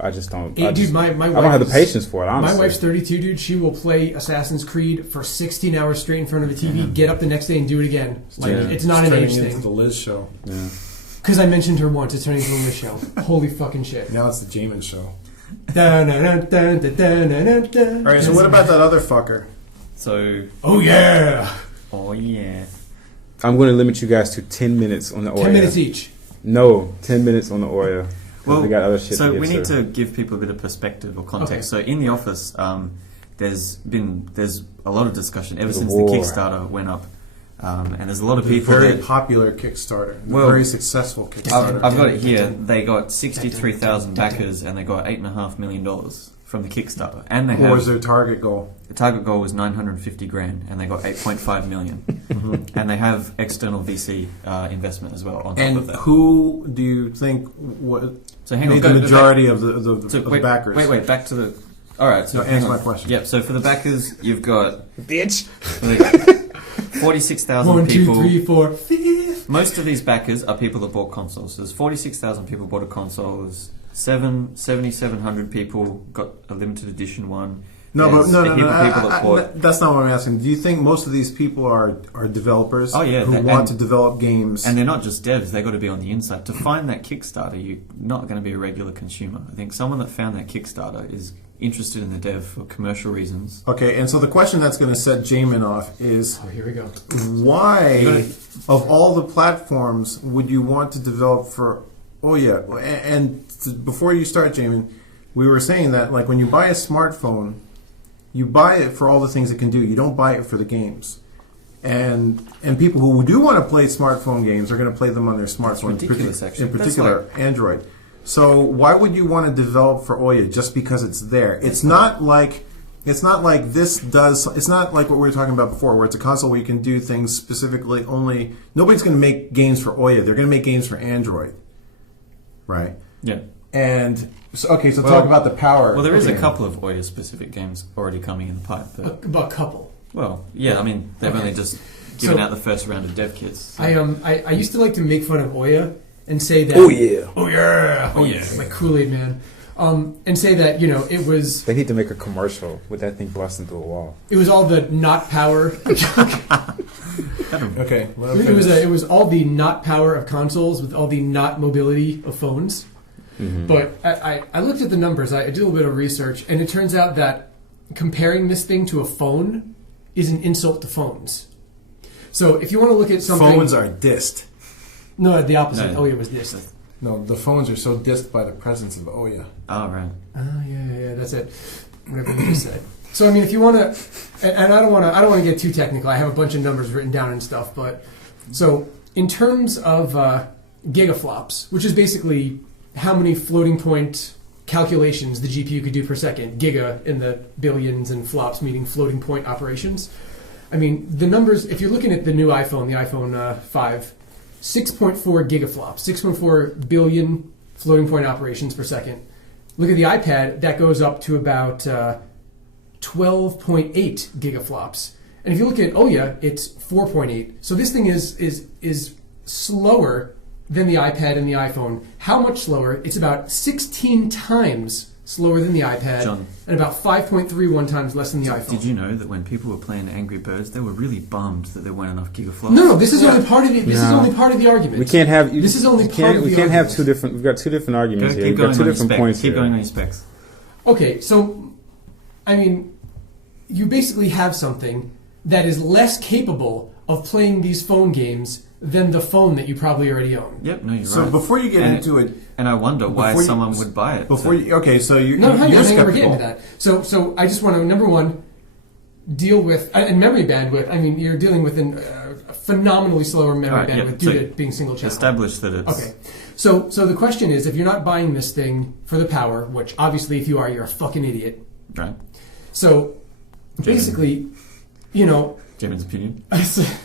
I just don't. Hey, I dude, just- my I wife don't have the is- patience for it. Honestly, My wife's 32, dude. She will play Assassin's Creed for 16 hours straight in front of the TV, get up the next day and do it again. Like, Yeah. it's not an turning age into thing. the Liz show. Yeah. Because I mentioned her once, it's turning into a Liz show. Holy fucking shit. Now it's the Jamin show. Dun, dun, dun, dun, dun, dun, dun. All right, so what about that other fucker? So, Oh, yeah. oh yeah. I'm going to limit you guys to 10 minutes on the Oya. 10 minutes each. No, 10 minutes on the Oya. Well, we got other shit so to get we need to. to give people a bit of perspective or context. So in the office, there's a lot of discussion ever since the war. Kickstarter went up, and there's a lot of The people very that. popular Kickstarter. The Well, very successful Kickstarter. I've got it here. They got 63,000 backers, and they got $8.5 million from the Kickstarter, and they What was have their target goal? the target goal was 950 grand, and they got 8.5 million, and they have external VC investment as well on top And of that. who do you think So hang made on, the majority of the So of wait, backers? Wait, back to the. All right, so No, hang answer on. my question. Yep. So for the backers, you've got Bitch. 46,000 1, people. 2, 3, 4, 5. Most of these backers are people that bought consoles. So there's 46,000 people bought a console. There's 7,700 people got a limited edition one. No, but There's no, a no, heap no. of people that bought. That's not what I'm asking. Do you think most of these people are developers? Oh, yeah, who want to develop games? And they're not just devs, they've got to be on the inside. To find that Kickstarter, you're not going to be a regular consumer. I think someone that found that Kickstarter is interested in the dev for commercial reasons. Okay, and so the question that's going to set Jamin off is Oh, here we go. why, of all the platforms, would you want to develop for? Oh yeah, and before you start, Jamin, we were saying that like when you buy a smartphone, you buy it for all the things it can do. You don't buy it for the games. And people who do want to play smartphone games are going to play them on their smartphone. ridiculous, actually. In particular, Android. So why would you want to develop for Oya just because it's there? It's not like this does. It's not like what we were talking about before, where it's a console where you can do things specifically. Only nobody's going to make games for Oya. They're going to make games for Android, right? Yeah. And so Well, talk about the power. Well, there is a Okay. couple of Oya specific games already coming in the pipe. But, About a couple. well, yeah, I mean, they've Okay. only just given So- out the first round of dev kits. So. I used to like to make fun of Oya and say that. Oh yeah. Oh yeah. Oh, yeah. Like Kool-Aid Man. And say that, you know, it was They need to make a commercial with that thing blasting through a wall. all the not power. Okay. well, It was all the not power of consoles with all the not mobility of phones. But I looked at the numbers. I did a little bit of research, and it turns out that comparing this thing to a phone is an insult to phones. So if you want to look at something, phones are dissed. no, the opposite. No. Oh, it was this. No, the phones are so dissed by the presence of Oya. Oh, right. Oh yeah, that's it. Whatever you just said. So I mean, if you want to, and I don't want to get too technical. I have a bunch of numbers written down and stuff, but so in terms of gigaflops, which is basically how many floating point calculations the GPU could do per second, giga in the billions and flops meaning floating point operations. I mean, the numbers, if you're looking at the new iPhone, the iPhone 5, 6.4 gigaflops, 6.4 billion floating point operations per second. Look at the iPad, that goes up to about 12.8 gigaflops. And if you look at Ouya, it's 4.8. So this thing is slower than the iPad and the iPhone. How much slower? It's about 16 times slower than the iPad, John, and about 5.31 times less than the iPhone. Did you know that when people were playing Angry Birds, they were really bummed that there weren't enough gigaflops? No, this is only part of the. This is only part of the argument. We can't have. This is only part of the. We can't argument. have two different. We've got two different arguments here. Keep We've going got two on your different specs. points Keep here. going on your specs. Okay, so, I mean, you basically have something that is less capable of playing these phone games than the phone that you probably already own. Yep, no, you're right. So before you get into it, and I wonder why before you- someone would buy it. before you, okay, so you're No, hang you're on, we're skeptical. getting to that. So I just want to, number one, deal with, and memory bandwidth, I mean, you're dealing with a phenomenally slower memory Alright, yeah, bandwidth due so to being single channel. Establish that it's... Okay. So the question is, if you're not buying this thing for the power, which obviously if you are, you're a fucking idiot. Right. So basically, you know, Jamin's opinion.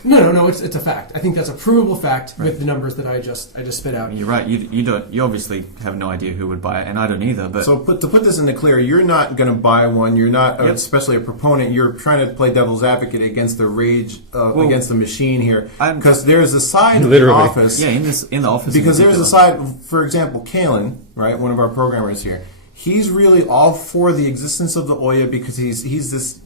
no, it's a fact. I think that's a provable fact with the numbers that I just spit out. You're right. You obviously have no idea who would buy it, and I don't either. But So to put this in the clear, you're not going to buy one. You're not, Yep. especially a proponent. You're trying to play devil's advocate against the rage against the machine here, I'm- because there's a side of the Literally. office. yeah, in the office. Because in there's a particular. side, for example, Kalen, right, one of our programmers here. He's really all for the existence of the Ouya because he's this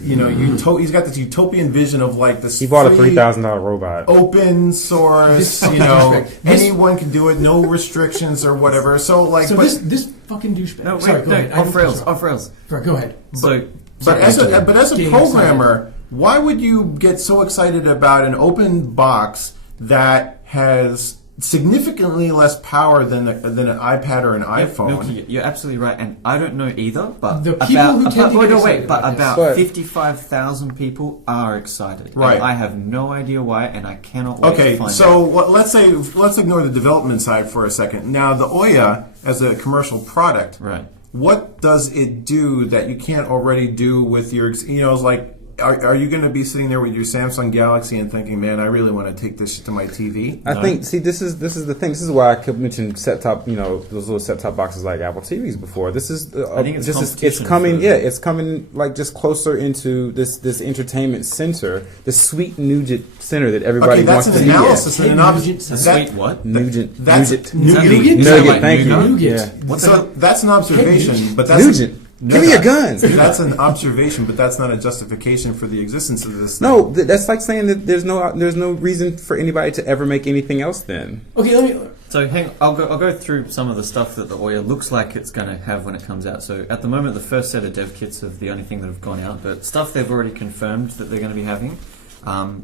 you know he's got this utopian vision of like this. He bought a free, $3,000 robot. open source. This You fucking know, douchebag. anyone can do it, no restrictions or whatever. So like, So but, this fucking douchebag. No, wait, Sorry, go ahead. I off rails, interrupted. off rails. Sorry, go ahead. So, But as a Getting programmer, why would you get so excited about an open box that has significantly less power than an iPad or an iPhone? Milky, you're absolutely right, and I don't know either. But The people who tend to wait, get no, wait, excited but about this. about But- 55,000 people are excited. Right. And I have no idea why, and I cannot wait Okay, to find so out. let's ignore the development side for a second. Now, the Ouya as a commercial product, Right. what does it do that you can't already do with your? You know, it's like. Are you going to be sitting there with your Samsung Galaxy and thinking, "Man, I really want to take this shit to my TV"? I think. See, this is the thing. This is why I could mention set top. You know, those little set top boxes like Apple TVs before. This is. I think it's it's competition coming. for- Yeah, it's coming like just closer into this entertainment center, this sweet Nugent center that everybody Okay, that's wants an to be at. analysis and an Nugent Sweet what? Nugent. That's- Nugent. Nougat? Nugget. Nougat. Thank you. Nougat. Yeah. What the So hell? that's an observation, but that's Nugent. Give me your guns. That's an observation, but that's not a justification for the existence of this. No, that's like saying that there's no reason for anybody to ever make anything else. Then Okay, let me. So I'll go through some of the stuff that the Ouya looks like it's going to have when it comes out. So at the moment, the first set of dev kits are the only thing that have gone out, but stuff they've already confirmed that they're going to be having.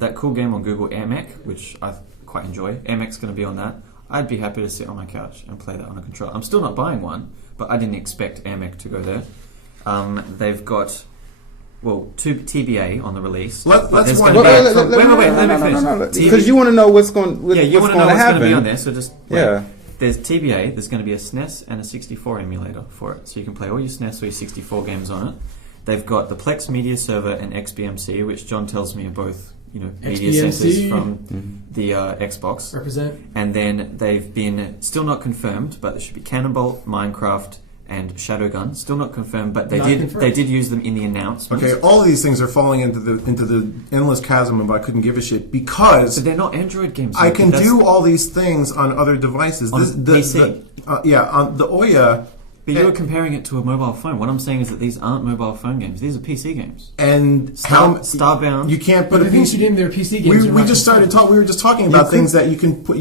That cool game on Google, AirMech, which I quite enjoy. AirMech's going to be on that. I'd be happy to sit on my couch and play that on a controller. I'm still not buying one, but I didn't expect AirMech to go there. They've got, two TBA on the release. Let's There's one- gonna be Wait, let me finish. because you want to know what's going. Yeah, you what's want to know going what's happen. going to be on there, so just wait. Yeah. There's TBA, there's going to be a SNES and a 64 emulator for it, so you can play all your SNES or your 64 games on it. They've got the Plex Media Server and XBMC, which John tells me are both media XBMC. centers from the Xbox. Represent. And then they've been still not confirmed, but there should be Cannonball, Minecraft, and Shadowgun. Still not confirmed, but they Not did confirmed. use them in the announcement. Okay, all of these things are falling into the endless chasm of I couldn't give a shit because So they're not Android games. I can That's- do all these things on other devices. On PC. On the Ouya. But you're comparing it to a mobile phone. What I'm saying is that these aren't mobile phone games. These are PC games. And Starbound. you can't put But a the things PC. you named, they're PC games. We just started talking. We were just talking about could- things that you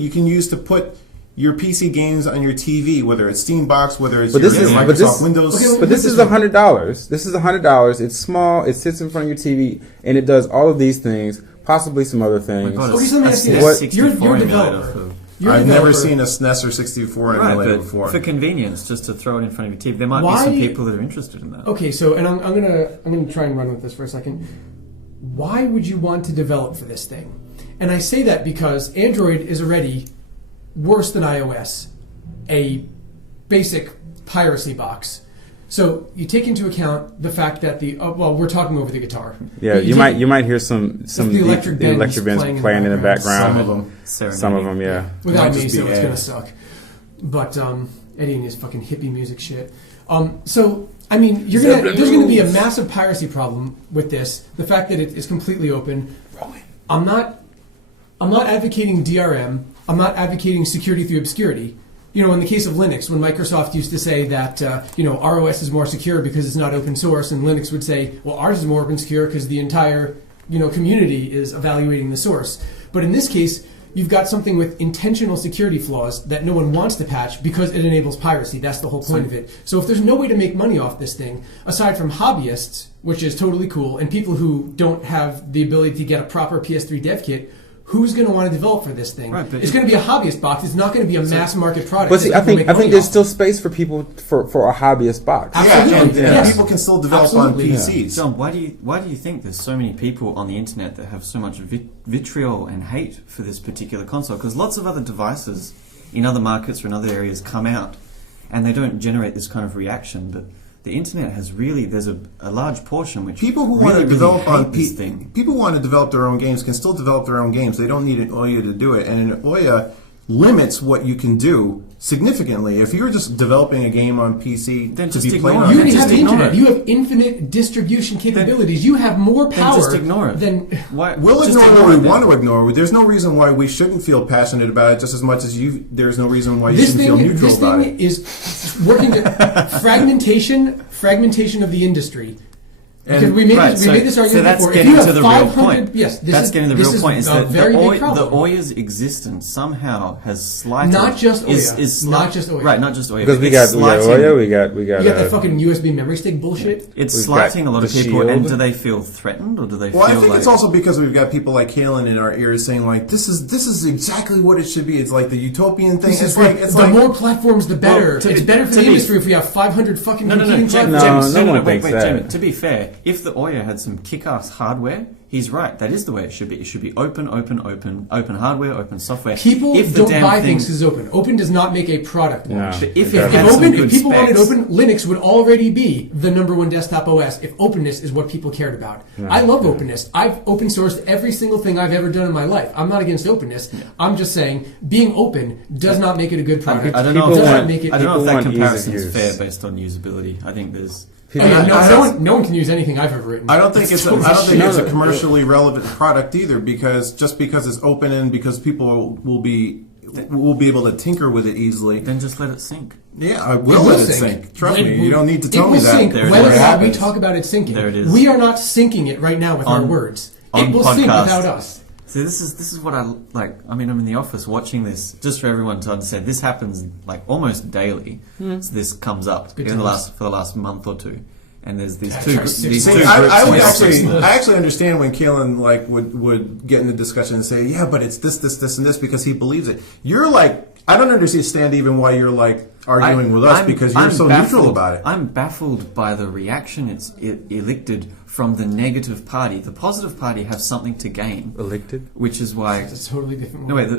can use to put your PC games on your TV, whether it's Steambox, whether it's But your this is- Microsoft but this- Windows. Okay, But this is $100. This is $100. It's small. It sits in front of your TV, and it does all of these things, possibly some other things. Okay, so let me ask you this. You're a developer. You're a I've never developer. seen a SNES or 64 Right, emulator but before. for convenience, just to throw it in front of your TV, there might Why- be some people that are interested in that. Okay, so and I'm gonna try and run with this for a second. Why would you want to develop for this thing? And I say that because Android is already worse than iOS, a basic piracy box. So you take into account the fact that we're talking over the guitar. Yeah, you might hear some the electric bands playing in the background. Some of them, yeah. Without me, so it's gonna suck. But Eddie and his fucking hippie music shit. So I mean, there's gonna be a massive piracy problem with this. The fact that it is completely open. I'm not advocating DRM. I'm not advocating security through obscurity. In the case of Linux, when Microsoft used to say that, our OS is more secure because it's not open source, and Linux would say, well, ours is more open secure because the entire, community is evaluating the source. But in this case, you've got something with intentional security flaws that no one wants to patch because it enables piracy. That's the whole point of it. So if there's no way to make money off this thing, aside from hobbyists, which is totally cool, and people who don't have the ability to get a proper PS3 dev kit, who's going to want to develop for this thing? Right, it's going to be a hobbyist box. It's not going to be a mass market product. But see, I think there's still space for people for a hobbyist box. Absolutely. Yeah. People can still develop on PCs. Yeah. John, why do you think there's so many people on the internet that have so much vitriol and hate for this particular console? Because lots of other devices in other markets or in other areas come out, and they don't generate this kind of reaction. But the internet has there's a large portion which people who want to develop on people want to develop their own games can still develop their own games. They don't need an Ouya to do it, and an Ouya limits what you can do significantly. If you're just developing a game on PC then to be played on, on, you have the internet. You have infinite distribution capabilities. You have more power. Just ignore it. We'll ignore what we want to ignor. There's no reason why we shouldn't feel passionate about it just as much as you. There's no reason why you shouldn't feel neutral about it. This thing is working to fragmentation of the industry. Because we made this argument before. Getting to the real point. Yes, that's getting to the real point. Is that the problem. Ouya's existence somehow has slighted. Not just Ouya. Not just Ouya. Right, not just Ouya. Because we got Ouya, we got. You got the fucking USB memory stick bullshit. It's slighting a lot of people. Shield. And do they feel threatened, or do they feel I think it's also because we've got people like Kalen in our ears saying like, this is exactly what it should be. It's like the utopian thing. It's like the more platforms, the better. It's better for the industry if we have 500 fucking competing platforms. No one thinks that. Jamie, to be fair, if the Ouya had some kick-ass hardware, he's right. That is the way it should be. It should be open hardware, open software. People don't buy things as open. Open does not make a product launch. No, if people wanted open, Linux would already be the #1 desktop OS if openness is what people cared about. No, I love openness. I've open sourced every single thing I've ever done in my life. I'm not against openness. I'm just saying being open does not make it a good product. I don't know if that comparison is fair based on usability. I think there's... No one can use anything I've ever written. I don't think it's a commercially relevant product either, because it's open and because people will be able to tinker with it easily. Then just let it sink. Yeah, I will let it sink. Trust me, you don't need to tell me that. It will sink whether or not we talk about it sinking. There it is. We are not sinking it right now with our words. It will sink without us. See, this is what I like. I mean, I'm in the office watching this, just for everyone to understand. This happens like almost daily. So this comes up for the last month or two, and there's these two groups. I actually understand when Kalen would get in the discussion and say, yeah, but it's this, and this because he believes it. You're like, I don't understand even why you're like arguing with us because you're so neutral about it. I'm baffled by the reaction it elicited from the negative party. The positive party has something to gain. Elected? Which is why... It's a totally different No, wait.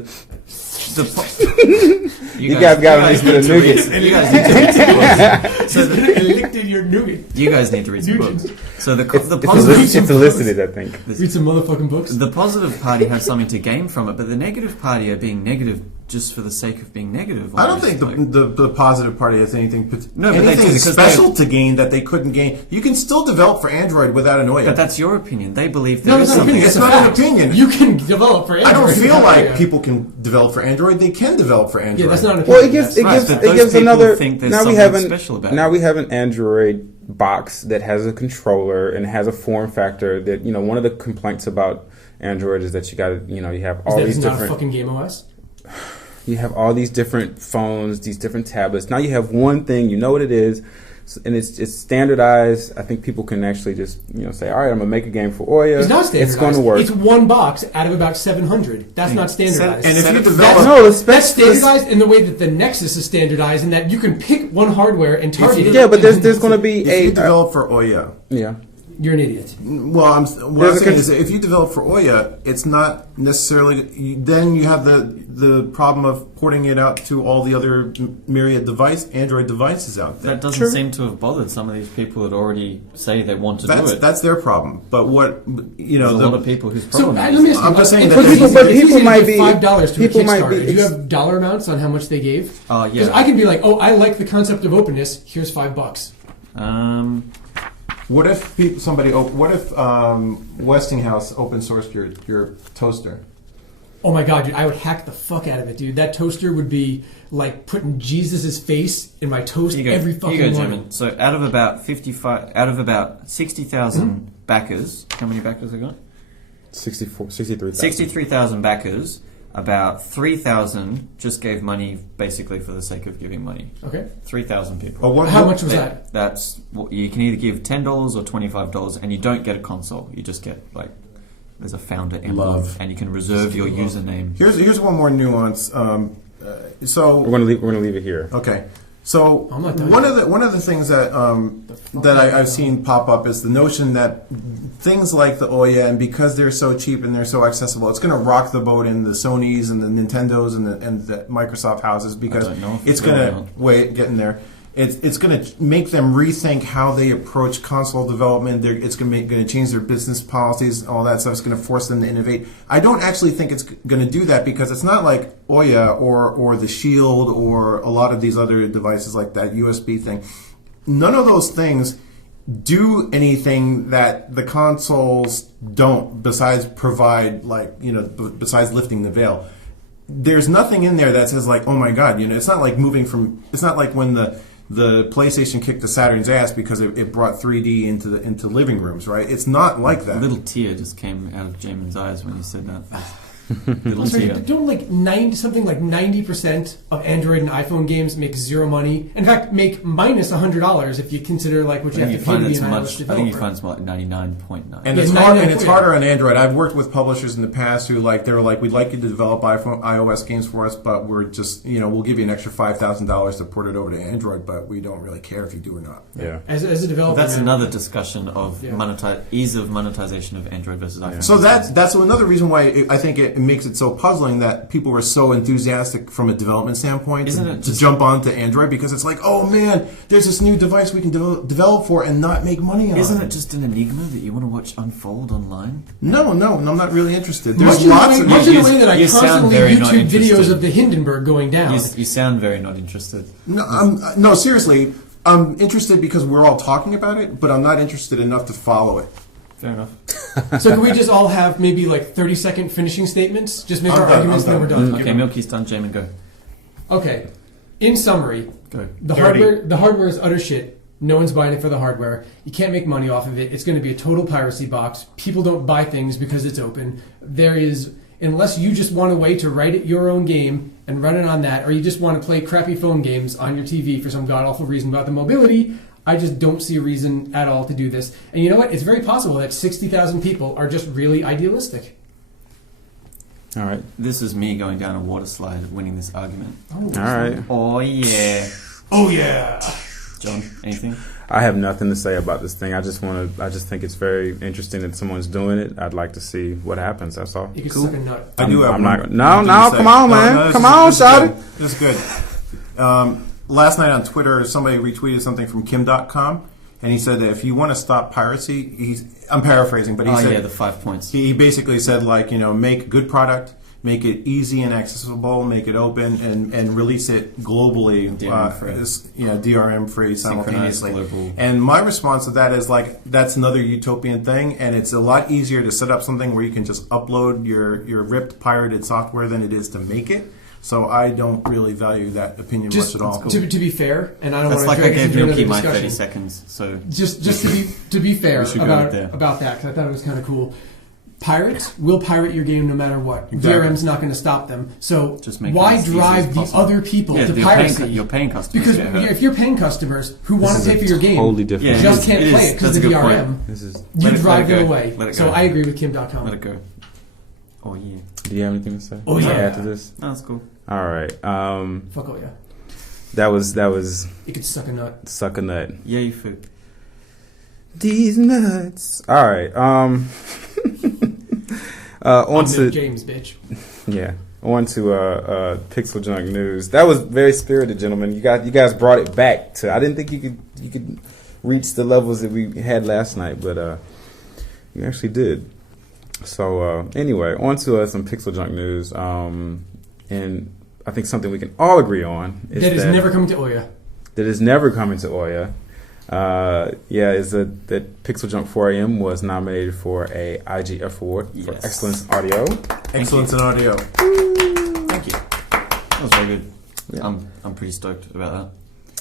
You guys got to listen to the nougat. You guys need to read some books. Elected your nougat. You guys need to read some books. So the positive... It's elicited, I think. Read some motherfucking books. The positive party has something to gain from it, but the negative party are being negative just for the sake of being negative. I don't think the positive party has anything anything special to gain that they couldn't gain. You can still develop for Android without an Ouya. But that's your opinion. They believe there is something. It's not an opinion. You can develop for Android. I don't feel like people can develop for Android. They can develop for Android. Yeah, that's not an opinion. Well, it gives another. Now we have an Android box that has a controller and has a form factor that, one of the complaints about Android is that you have all these different... Not a fucking game OS? You have all these different phones, these different tablets. Now you have one thing, you know what it is, and it's standardized. I think people can actually just say, all right, I'm going to make a game for Ouya. It's not standardized. It's going to work. It's one box out of about 700. That's not standardized. And if you develop... That's standardized in the way that the Nexus is standardized, in that you can pick one hardware and target it. Yeah, but there's going to be if you develop for Ouya... Yeah. you're an idiot. Well, what I'm saying is, if you develop for Ouya, it's not necessarily. Then you have the problem of porting it out to all the other myriad Android devices out there. That doesn't seem to have bothered some of these people that already say they want to do it. That's their problem. But what There's a lot of people whose problem. Let me ask you, I'm just saying that people might be $5 to a people might Kickstarter. be. Do you have dollar amounts on how much they gave? Yeah. Because I can be like, I like the concept of openness. Here's $5. What if Westinghouse open sourced your toaster? Oh my god, dude! I would hack the fuck out of it, dude. That toaster would be like putting Jesus' face in my toast every fucking morning. Jim. So out of about 60,000 backers, how many backers I got? 63,000. 63,000 backers. About 3,000 just gave money basically for the sake of giving money. Okay. 3,000 people. How much was that? That's you can either give $10 or $25, and you don't get a console. You just get there's a founder emblem, and you can reserve your username. Here's one more nuance. So we're gonna leave it here. Okay. So one of the things that I've seen pop up is the notion that things like the Ouya, and because they're so cheap and they're so accessible, it's going to rock the boat in the Sonys and the Nintendos and the Microsoft houses, because it's going to get in there. It's going to make them rethink how they approach console development. It's going to change their business policies, all that stuff. It's going to force them to innovate. I don't actually think it's going to do that, because it's not like Ouya or the Shield or a lot of these other devices like that USB thing. None of those things do anything that the consoles don't, besides provide, besides lifting the veil. There's nothing in there that says oh my god, it's not like it's not like when the PlayStation kicked the Saturn's ass because it brought 3D into living rooms, right? It's not like that. A little tear just came out of Jamin's eyes when you said that. Don't 90% of Android and iPhone games make zero money? In fact, make minus $100 if you consider what you have to pay to be an iOS developer. I think you find it's 99.9. And it's harder on Android. I've worked with publishers in the past who they were like, we'd like you to develop iOS games for us, but we're just we'll give you an extra $5,000 to port it over to Android, but we don't really care if you do or not. Yeah. As a developer, that's another discussion of ease of monetization of Android versus iPhone. So that's another reason why I think it makes it so puzzling that people were so enthusiastic from a development standpoint to jump onto Android, because it's like, oh man, there's this new device we can develop for and not make money on. Isn't it just an enigma that you want to watch unfold online? No, I'm not really interested. There's lots of much in the way that I constantly YouTube videos of the Hindenburg going down. You sound very not interested. No, seriously, I'm interested because we're all talking about it, but I'm not interested enough to follow it. Fair enough. So can we just all have maybe 30-second finishing statements? Just make our arguments, then we're done. Okay, Milky's done. Jamin, go. Okay. In summary, go. The hardware is utter shit. No one's buying it for the hardware. You can't make money off of it. It's going to be a total piracy box. People don't buy things because it's open. Unless you just want a way to write your own game and run it on that, or you just want to play crappy phone games on your TV for some god-awful reason about the mobility, I just don't see a reason at all to do this. And you know what? It's very possible that 60,000 people are just really idealistic. All right. This is me going down a water slide winning this argument. All right. Oh, yeah. Oh, yeah. John, anything? I have nothing to say about this thing. I just think it's very interesting that someone's doing it. I'd like to see what happens. That's all. You can suck a nut. I do have come on, man. Come on, shout it. This is good. Last night on Twitter, somebody retweeted something from Kim.com, and he said that if you want to stop piracy, I'm paraphrasing, but he said the 5 points. He basically said make good product, make it easy and accessible, make it open, and release it globally, DRM free simultaneously. And my response to that is that's another utopian thing, and it's a lot easier to set up something where you can just upload your ripped pirated software than it is to make it. So I don't really value that opinion much at all. To be fair, and I don't want to. That's like I gave Milky my 30 seconds. So just to be fair about that, because I thought it was kind of cool. Pirates will pirate your game no matter what. Exactly. DRM's not going to stop them. So why drive the other people to piracy? You're paying customers. Because if you're paying customers who want to pay for your game, totally different. just can't play it because of the DRM, you drive them away. So I agree with Kim.com. Let it go. Oh, yeah. Do you have anything to say? Oh, yeah. Add to this? No, that's cool. All right. Fuck oh, yeah. That was. You could suck a nut. Suck a nut. Yay, food. These nuts. All right. On to James, bitch. yeah. On to PixelJunk news. That was very spirited, gentlemen. You guys brought it back to. I didn't think you could reach the levels that we had last night, but you actually did. So anyway, on to some PixelJunk news. And I think something we can all agree on is that is never coming to Oya. That is never coming to Oya. Is that PixelJunk 4am was nominated for a IGF award for excellence audio. Excellence in audio. Thank you. That was very good. Yeah. I'm pretty stoked about that.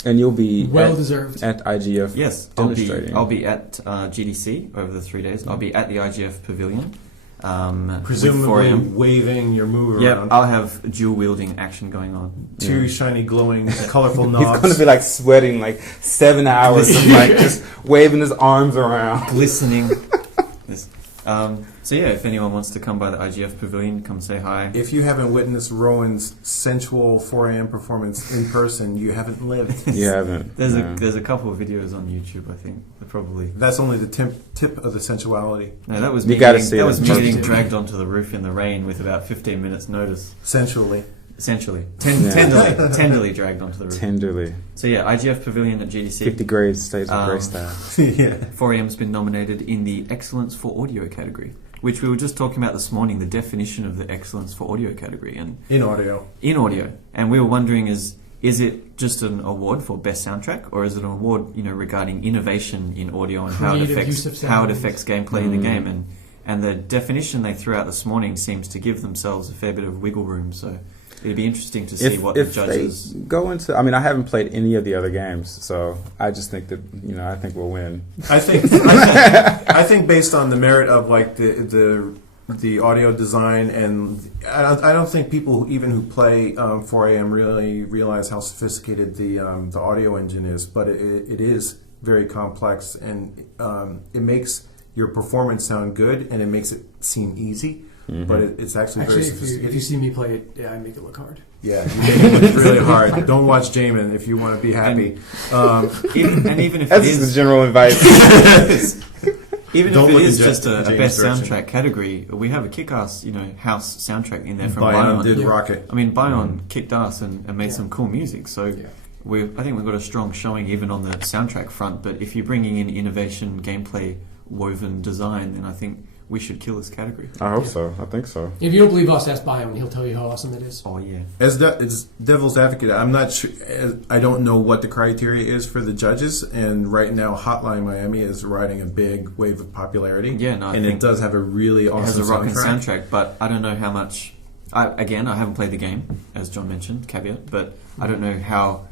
And you'll be well deserved at IGF. Yes, demonstrating. I'll be at GDC over the 3 days. I'll be at the IGF pavilion. Presumably waving your move around. I'll have dual wielding action going on. Two shiny, glowing, colorful knobs. He's going to be like sweating like 7 hours of like just waving his arms around, glistening. Yes. So yeah, if anyone wants to come by the IGF pavilion, come say hi. If you haven't witnessed Rowan's sensual 4am performance in person, you haven't lived. You haven't. There's a couple of videos on YouTube. I think probably. That's only the tip of the sensuality. No, that was you me. That was me getting dragged onto the roof in the rain with about 15 minutes notice. Sensually. Essentially, tenderly dragged onto the roof. Tenderly. So yeah, IGF Pavilion at GDC. 50 grades stage of grey style. Yeah. 4am's been nominated in the Excellence for Audio category, which we were just talking about this morning. The definition of the Excellence for Audio category and in audio, and we were wondering is it just an award for best soundtrack, or is it an award regarding innovation in audio and how it affects gameplay in the game? And the definition they threw out this morning seems to give themselves a fair bit of wiggle room. So. It'd be interesting to see what the judges go into. I mean, I haven't played any of the other games, so I just think that I think we'll win. I think based on the merit of like the audio design, and I don't think people who play 4am really realize how sophisticated the audio engine is, but it is very complex, and it makes your performance sound good, and it makes it seem easy. Mm-hmm. But it's actually very sophisticated. If you see me play it, I make it look hard. Yeah, you make it look really hard. Don't watch Jamin if you want to be happy. Even if that's the general advice. Even if it is just a best soundtrack category, we have a kick-ass, house soundtrack in there from Bion. Did Rocket. I mean, Bion kicked ass and made some cool music. So I think we've got a strong showing even on the soundtrack front. But if you're bringing in innovation, gameplay, woven design, then I think we should kill this category. I hope so. I think so. If you don't believe us, ask Bion. He'll tell you how awesome it is. Oh, yeah. As devil's advocate, I'm not sure. I don't know what the criteria is for the judges. And right now, Hotline Miami is riding a big wave of popularity. Yeah, no, and it does have a really awesome soundtrack. It has a rocking soundtrack, but I don't know how much... I haven't played the game, as John mentioned, caveat, but I don't know how...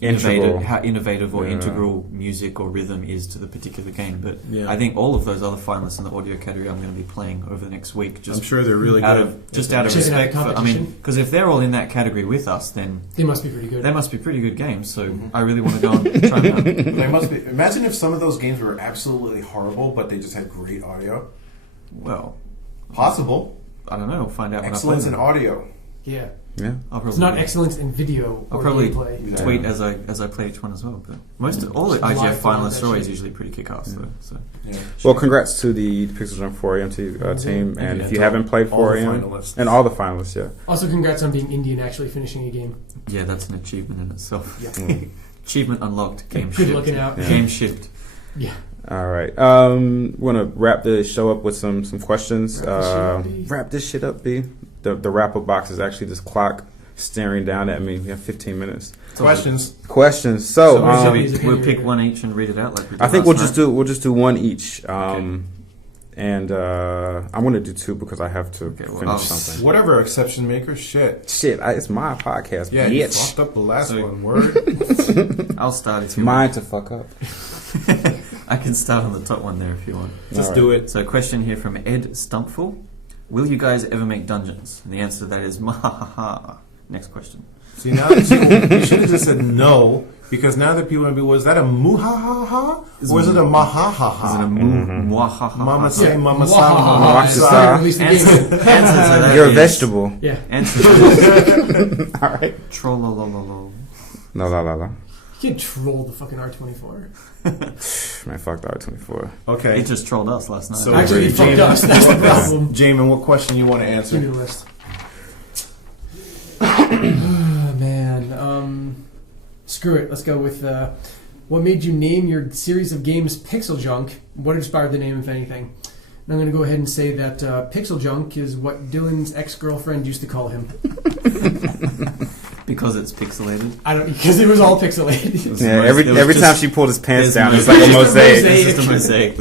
innovative or integral music or rhythm is to the particular game, but I think all of those other finalists in the audio category I'm going to be playing over the next week. I'm sure they're really out good. Out of respect for, because if they're all in that category with us, then they must be pretty good. They must be pretty good games. So I really want to go and try them out. They must be. Imagine if some of those games were absolutely horrible, but they just had great audio. Well, possible. I don't know. We'll find out. Excellence in audio. Yeah. Yeah, it's not excellence in video. I'll probably tweet as I play each one as well. But all the IGF finalists are always usually pretty kick-ass. So. Yeah. Well, congrats to the PixelJunk 4am team, and if you haven't played 4am, and all the finalists, Also, congrats on being indie and actually finishing a game. Yeah, that's an achievement in itself. Yeah. Achievement unlocked. Game good shipped. Looking out. Yeah. Game shipped. Yeah. All right. We're gonna wrap the show up with some questions. Wrap this shit up, B. The wrap-up box is actually this clock staring down at me. We have 15 minutes. Questions. So we'll pick one each and read it out. Like we did I think we'll just do one each. Okay. And I'm gonna do two because I have to finish something. Whatever, exception maker. Shit. It's my podcast. Yeah, bitch. you fucked up the last one. Word. I'll start. It's mine to fuck up. I can start on the top one there if you want. Just do it. So, a question here from Ed Stumpful. Will you guys ever make dungeons? And the answer to that is mahaha. Next question. See, now you should have just said no, because now that people are going to be, was that a muhahaha? Or is it a mahahaha? Is it a muhahaha? Mama say, mama sa. You're a vegetable. Yeah. Answer All right. Trollolololo. No, la la la. You can troll the fucking R24. Man, fuck the R24. Okay. It just trolled us last night. So Actually, it fucked us. That's the problem. Jamin, what question you want to Give answer? me the list. Oh, man. Screw it. Let's go with what made you name your series of games PixelJunk? What inspired the name, if anything? And I'm going to go ahead and say that PixelJunk is what Dylan's ex-girlfriend used to call him. Because it's pixelated. Because it was all pixelated. Yeah, every time she pulled his pants down, it's like a mosaic. It's just a mosaic.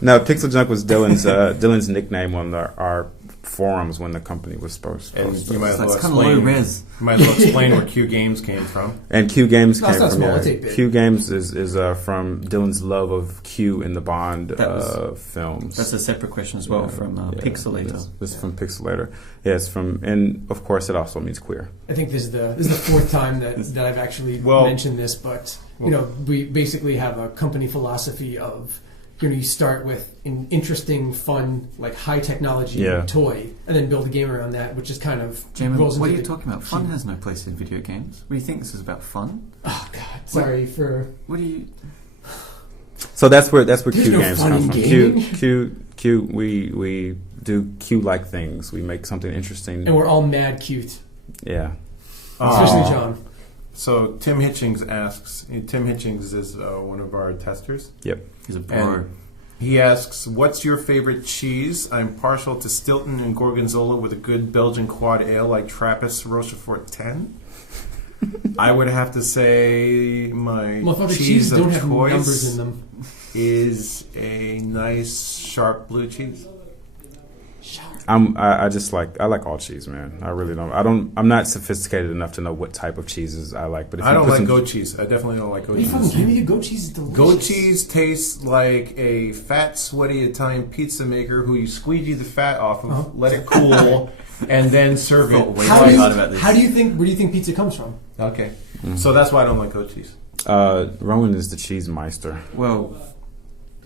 No, PixelJunk was Dylan's nickname on our forums when the company was supposed to. And you might as well It's kind of low explain. res. You might as well explain where Q Games came from. And Q Games No, it's came not from small, it's 8-bit. Q Games is from Dylan's love of Q in the Bond That was- films. That's a separate question as well from Pixelator. This is from Pixelator. Yeah, it's from, and of course it also means queer. I think this is the fourth time that I've actually mentioned this, but we basically have a company philosophy of you start with an interesting, fun, like high technology toy, and then build a game around that, which is kind of Jamin, what are you talking about? Fun has no place in video games. What do you think this is about? Fun? Oh God, sorry for. What do you? So that's where Q no Games fun comes in from. gaming. Q. We do Q-like things. We make something interesting. And we're all mad cute, Yeah. especially John. So Tim Hitchings asks. Tim Hitchings is one of our testers. Yep. He's a bro. And he asks, "What's your favorite cheese? I'm partial to Stilton and Gorgonzola with a good Belgian quad ale like Trappist Rochefort 10." I would have to say my Motherfucker, cheese cheese of don't have numbers choice in them. is a nice sharp blue cheese. I just like all cheese, man. I really don't. I'm not sophisticated enough to know what type of cheeses I like. But if I don't put like some- goat cheese. I definitely don't like goat Are you fucking cheese. kidding me? Goat cheese is delicious. Goat cheese tastes like a fat, sweaty Italian pizza maker who you squeegee the fat off of, let it cool, and then serve it. Way How too do hard about this. you think? Where do you think pizza comes from? Okay, so that's why I don't like goat cheese. Rowan is the cheese meister. Well,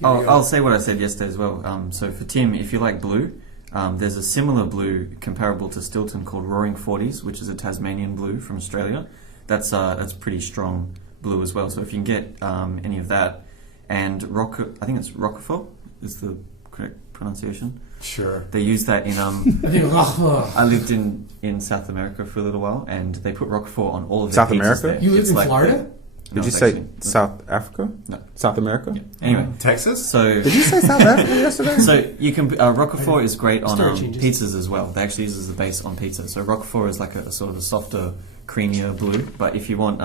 I'll say what I said yesterday as well. So for Tim, if you like blue, there's a similar blue comparable to Stilton called Roaring Forties, which is a Tasmanian blue from Australia. That's pretty strong blue as well. So if you can get any of that, and I think it's Roquefort is the correct pronunciation. Sure. They use that in. I think I lived in South America for a little while, and they put Roquefort on all of their South pizzas America? there. You lived It's in like Florida? Did you it's say actually- South Africa? No. South America? Yeah. Anyway, Texas? so Did you say South Africa yesterday? so you can Roquefort is great on Story changes. pizzas as well. They actually use it as the base on pizza. So Roquefort is like a sort of a softer, creamier blue. But if you want,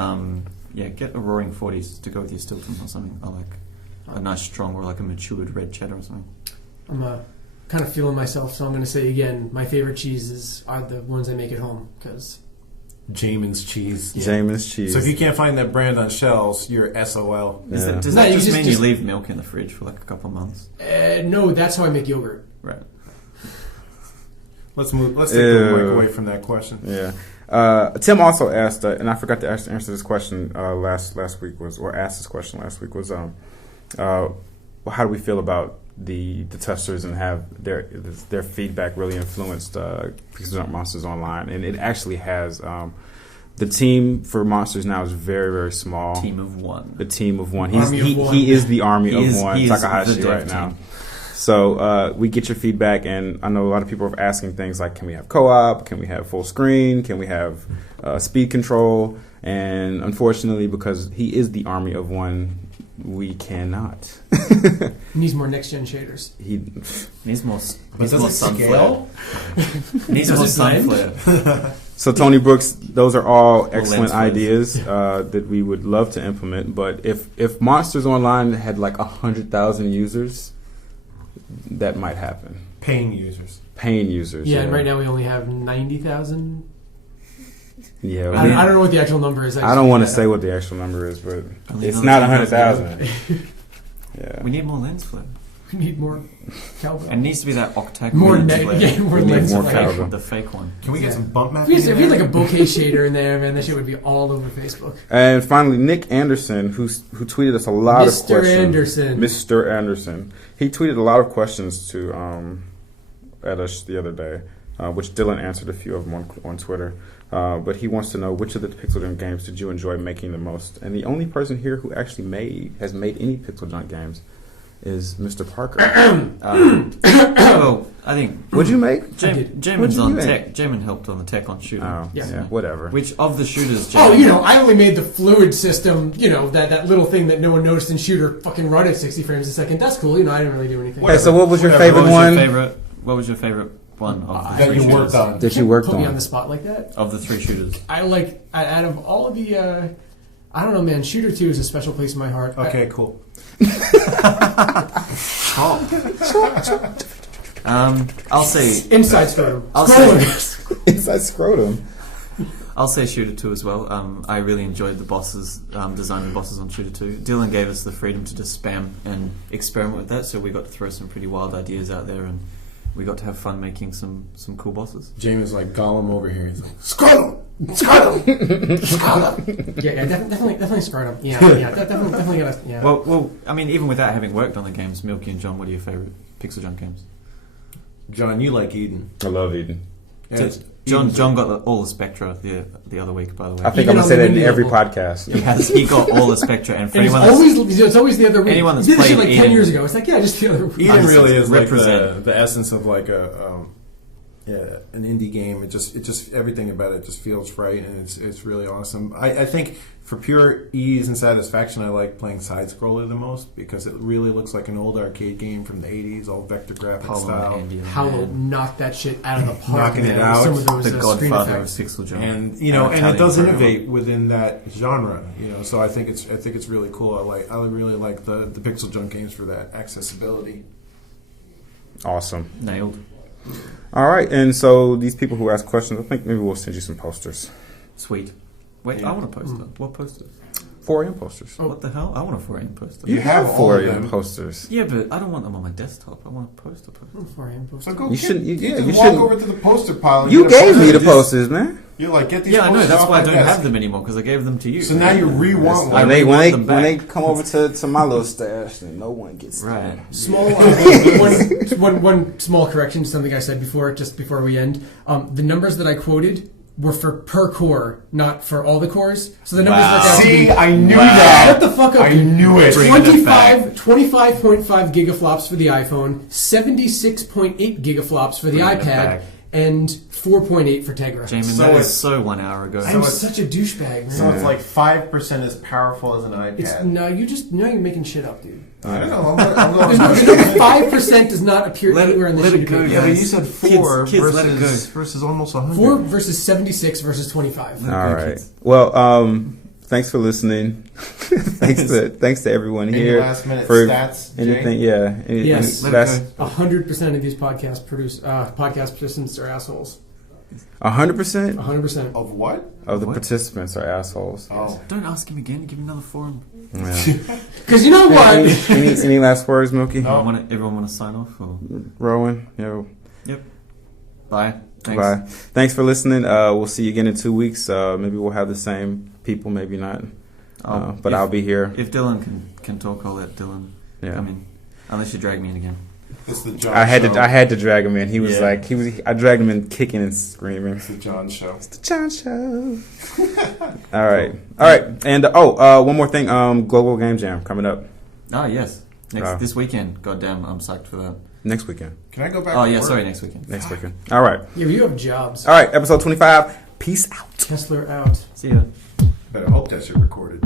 get a Roaring 40s to go with your Stilton or something. I like a nice strong or like a matured red cheddar or something. I'm kind of feeling myself, so I'm going to say again, my favorite cheeses are the ones I make at home because Jamin's cheese. Jamin's cheese. So if you can't find that brand on shelves, you're SOL. Does Yeah. that No, you just just- mean just- you leave milk in the fridge for like a couple of months? no, that's how I make yogurt. Right. Let's take the mic away from that question. Yeah. Tim also asked, and I forgot to answer this question last week asked this question last week was, how do we feel about the testers and have their feedback really influenced PixelJunk Monsters Online? And it actually has. The team for Monsters now is very, very small. Team of one. The team of one. Army of one. He is the army He of is- one. he is Takahashi the dev right team. now. So we get your feedback, and I know a lot of people are asking things like, can we have co-op? Can we have full screen? Can we have speed control? And unfortunately, because he is the army of one, we cannot. He needs more next gen shaders. He Needs more. But Needs does more it sun scale? flare. Needs Does more it sun blend? flare. So Tony Brooks, those are all excellent lens flares. ideas that we would love to implement. But if Monsters Online had like 100,000 users, that might happen. Paying users. Paying users. Yeah, and right now we only have 90,000. Yeah, I don't know what the actual number is. I don't want to say what the actual number is, but Only it's another not 10,000. 100,000. Yeah. We need more lens flare. We need more cowbell. It needs to be that octagonal more lens ne- flare. yeah, more We need lens more flare. cowbell. The fake one. Can we get Yeah. some bump If mapping? we had in like a there? bokeh shader in there, man, that shit would be all over Facebook. And finally, Nick Anderson, who tweeted us a lot of Mr. questions. Anderson. Mr. Anderson. He tweeted a lot of questions at us the other day, which Dylan answered a few of them on Twitter. But he wants to know which of the PixelJunk games did you enjoy making the most? And the only person here who actually has made any PixelJunk games is Mr. Parker. Well, I think What'd you make? Jamin's on tech. Jamin helped on the tech on shooting. Oh, Yes. yeah, whatever. Which of the shooters? Oh, Jamin, I only made the fluid system, that little thing that no one noticed in shooter fucking run at 60 frames a second. That's cool, I didn't really do anything. Hey, so what was your Whatever. favorite one? What was your favorite one of the That three you worked shooters? on. That you worked Put me on on? the spot like that. Of the three shooters. I like, out of all of the, I don't know, man, Shooter 2 is a special place in my heart. Okay, cool. I'll say Inside Scrotum. I'll Scrotum. Inside Scrotum. I'll say Shooter 2 as well. I really enjoyed the bosses, designing the bosses on Shooter 2. Dylan gave us the freedom to just spam and experiment with that, so we got to throw some pretty wild ideas out there, and we got to have fun making some cool bosses. James like Gollum over here. He's like, Scrotum! Scrotum! Scrotum! Yeah, definitely Scrotum. Yeah, definitely gotta, yeah. Well, I mean, even without having worked on the games, Milky and John, what are your favorite PixelJunk games? John, you like Eden. I love Eden. Yeah, John got all the Spectra the other week, by the way. I think Even I'm on going to say the that in Windy every level. podcast. He got all the Spectra, and for And anyone it's always the other week. anyone that's we did this shit played like 10 Eden- years ago. It's like, yeah, just the other week. Eden really is like Represent. the essence of like an indie game. It just everything about it just feels right, and it's really awesome. I think for pure ease and satisfaction, I like playing side scroller the most because it really looks like an old arcade game from the 80s, all vector graphic Hollow style. Ambient, Hollow man. knocked that shit out of the park. Knocking it man, with out. Some of those The screen godfather of effects. PixelJunk. And and Italian it does programmer. innovate within that genre, so I think it's really cool. I really like the PixelJunk games for that accessibility. Awesome. Nailed. All right, and so these people who ask questions, I think maybe we'll send you some posters. Sweet. Wait, I want a poster. What posters? 4 AM posters. What the hell? I want a 4AM poster. You have all 4 of AM them. posters. Yeah, but I don't want them on my desktop. I want a poster. For him, So go You get, shouldn't- you- you yeah, can you walk shouldn't- over to the poster pile. And You get a gave poster me the and just- posters, man. You're like, get these Yeah, I know. posters That's off why I my don't desk. have them anymore because I gave them to you. So now you re-want I one. When want they them when they back. come over to my little stash, then no one gets Right. Small one small correction to something I said before, just before we end. The numbers that I quoted were for per core, not for all the cores. So the numbers work out to See, be. I knew Wow. that. Shut the fuck up, I dude. knew it. Bring it back. 25.5 gigaflops for the iPhone, 76.8 gigaflops for the Bring it iPad, back. and 4.8 for Tegra. Jamin, So that was it's- so 1 hour ago. I'm it's- such a douchebag, man. So it's like 5% as powerful as an iPad. It's no, you're making shit up, dude. I don't know. I'm going There's no 5% does not appear Let it- anywhere in the let it sheet of go, paper. Yeah, but guys. you said Kids- 4 kids, let it versus almost 100. 4 versus 76 versus 25. All right. Well, thanks for listening. thanks to everyone Any here last minute for stats, Jay? anything. Yeah. Yes. Any Let last- it go. 100% of these podcast participants are assholes. 100% 100%. Of what? of the What? participants are assholes. Oh. Don't ask him again. Give him another forum. Yeah. Because you know what? any last words, Milky? No. Everyone want to sign off? Or? Rowan? Yo. Bye. Thanks. Bye. Thanks for listening. We'll see you again in 2 weeks. Maybe we'll have the same people, maybe not. But I'll be here. If Dylan can talk, I'll let Dylan Yeah. come in. Unless you drag me in again. It's the John I had show. to drag him in. He was Yeah. I dragged him in kicking and screaming. It's the John show. The John Show. All right. And one more thing. Global Game Jam coming up Ah, yes. Ah. This weekend. Goddamn, I'm psyched for that. next weekend. Can I go back Oh, to yeah, work? sorry, next weekend. Next weekend. All right. Yeah, you have jobs. All right. Episode 25. Peace out. Kessler out. See ya. Better hope that shit recorded.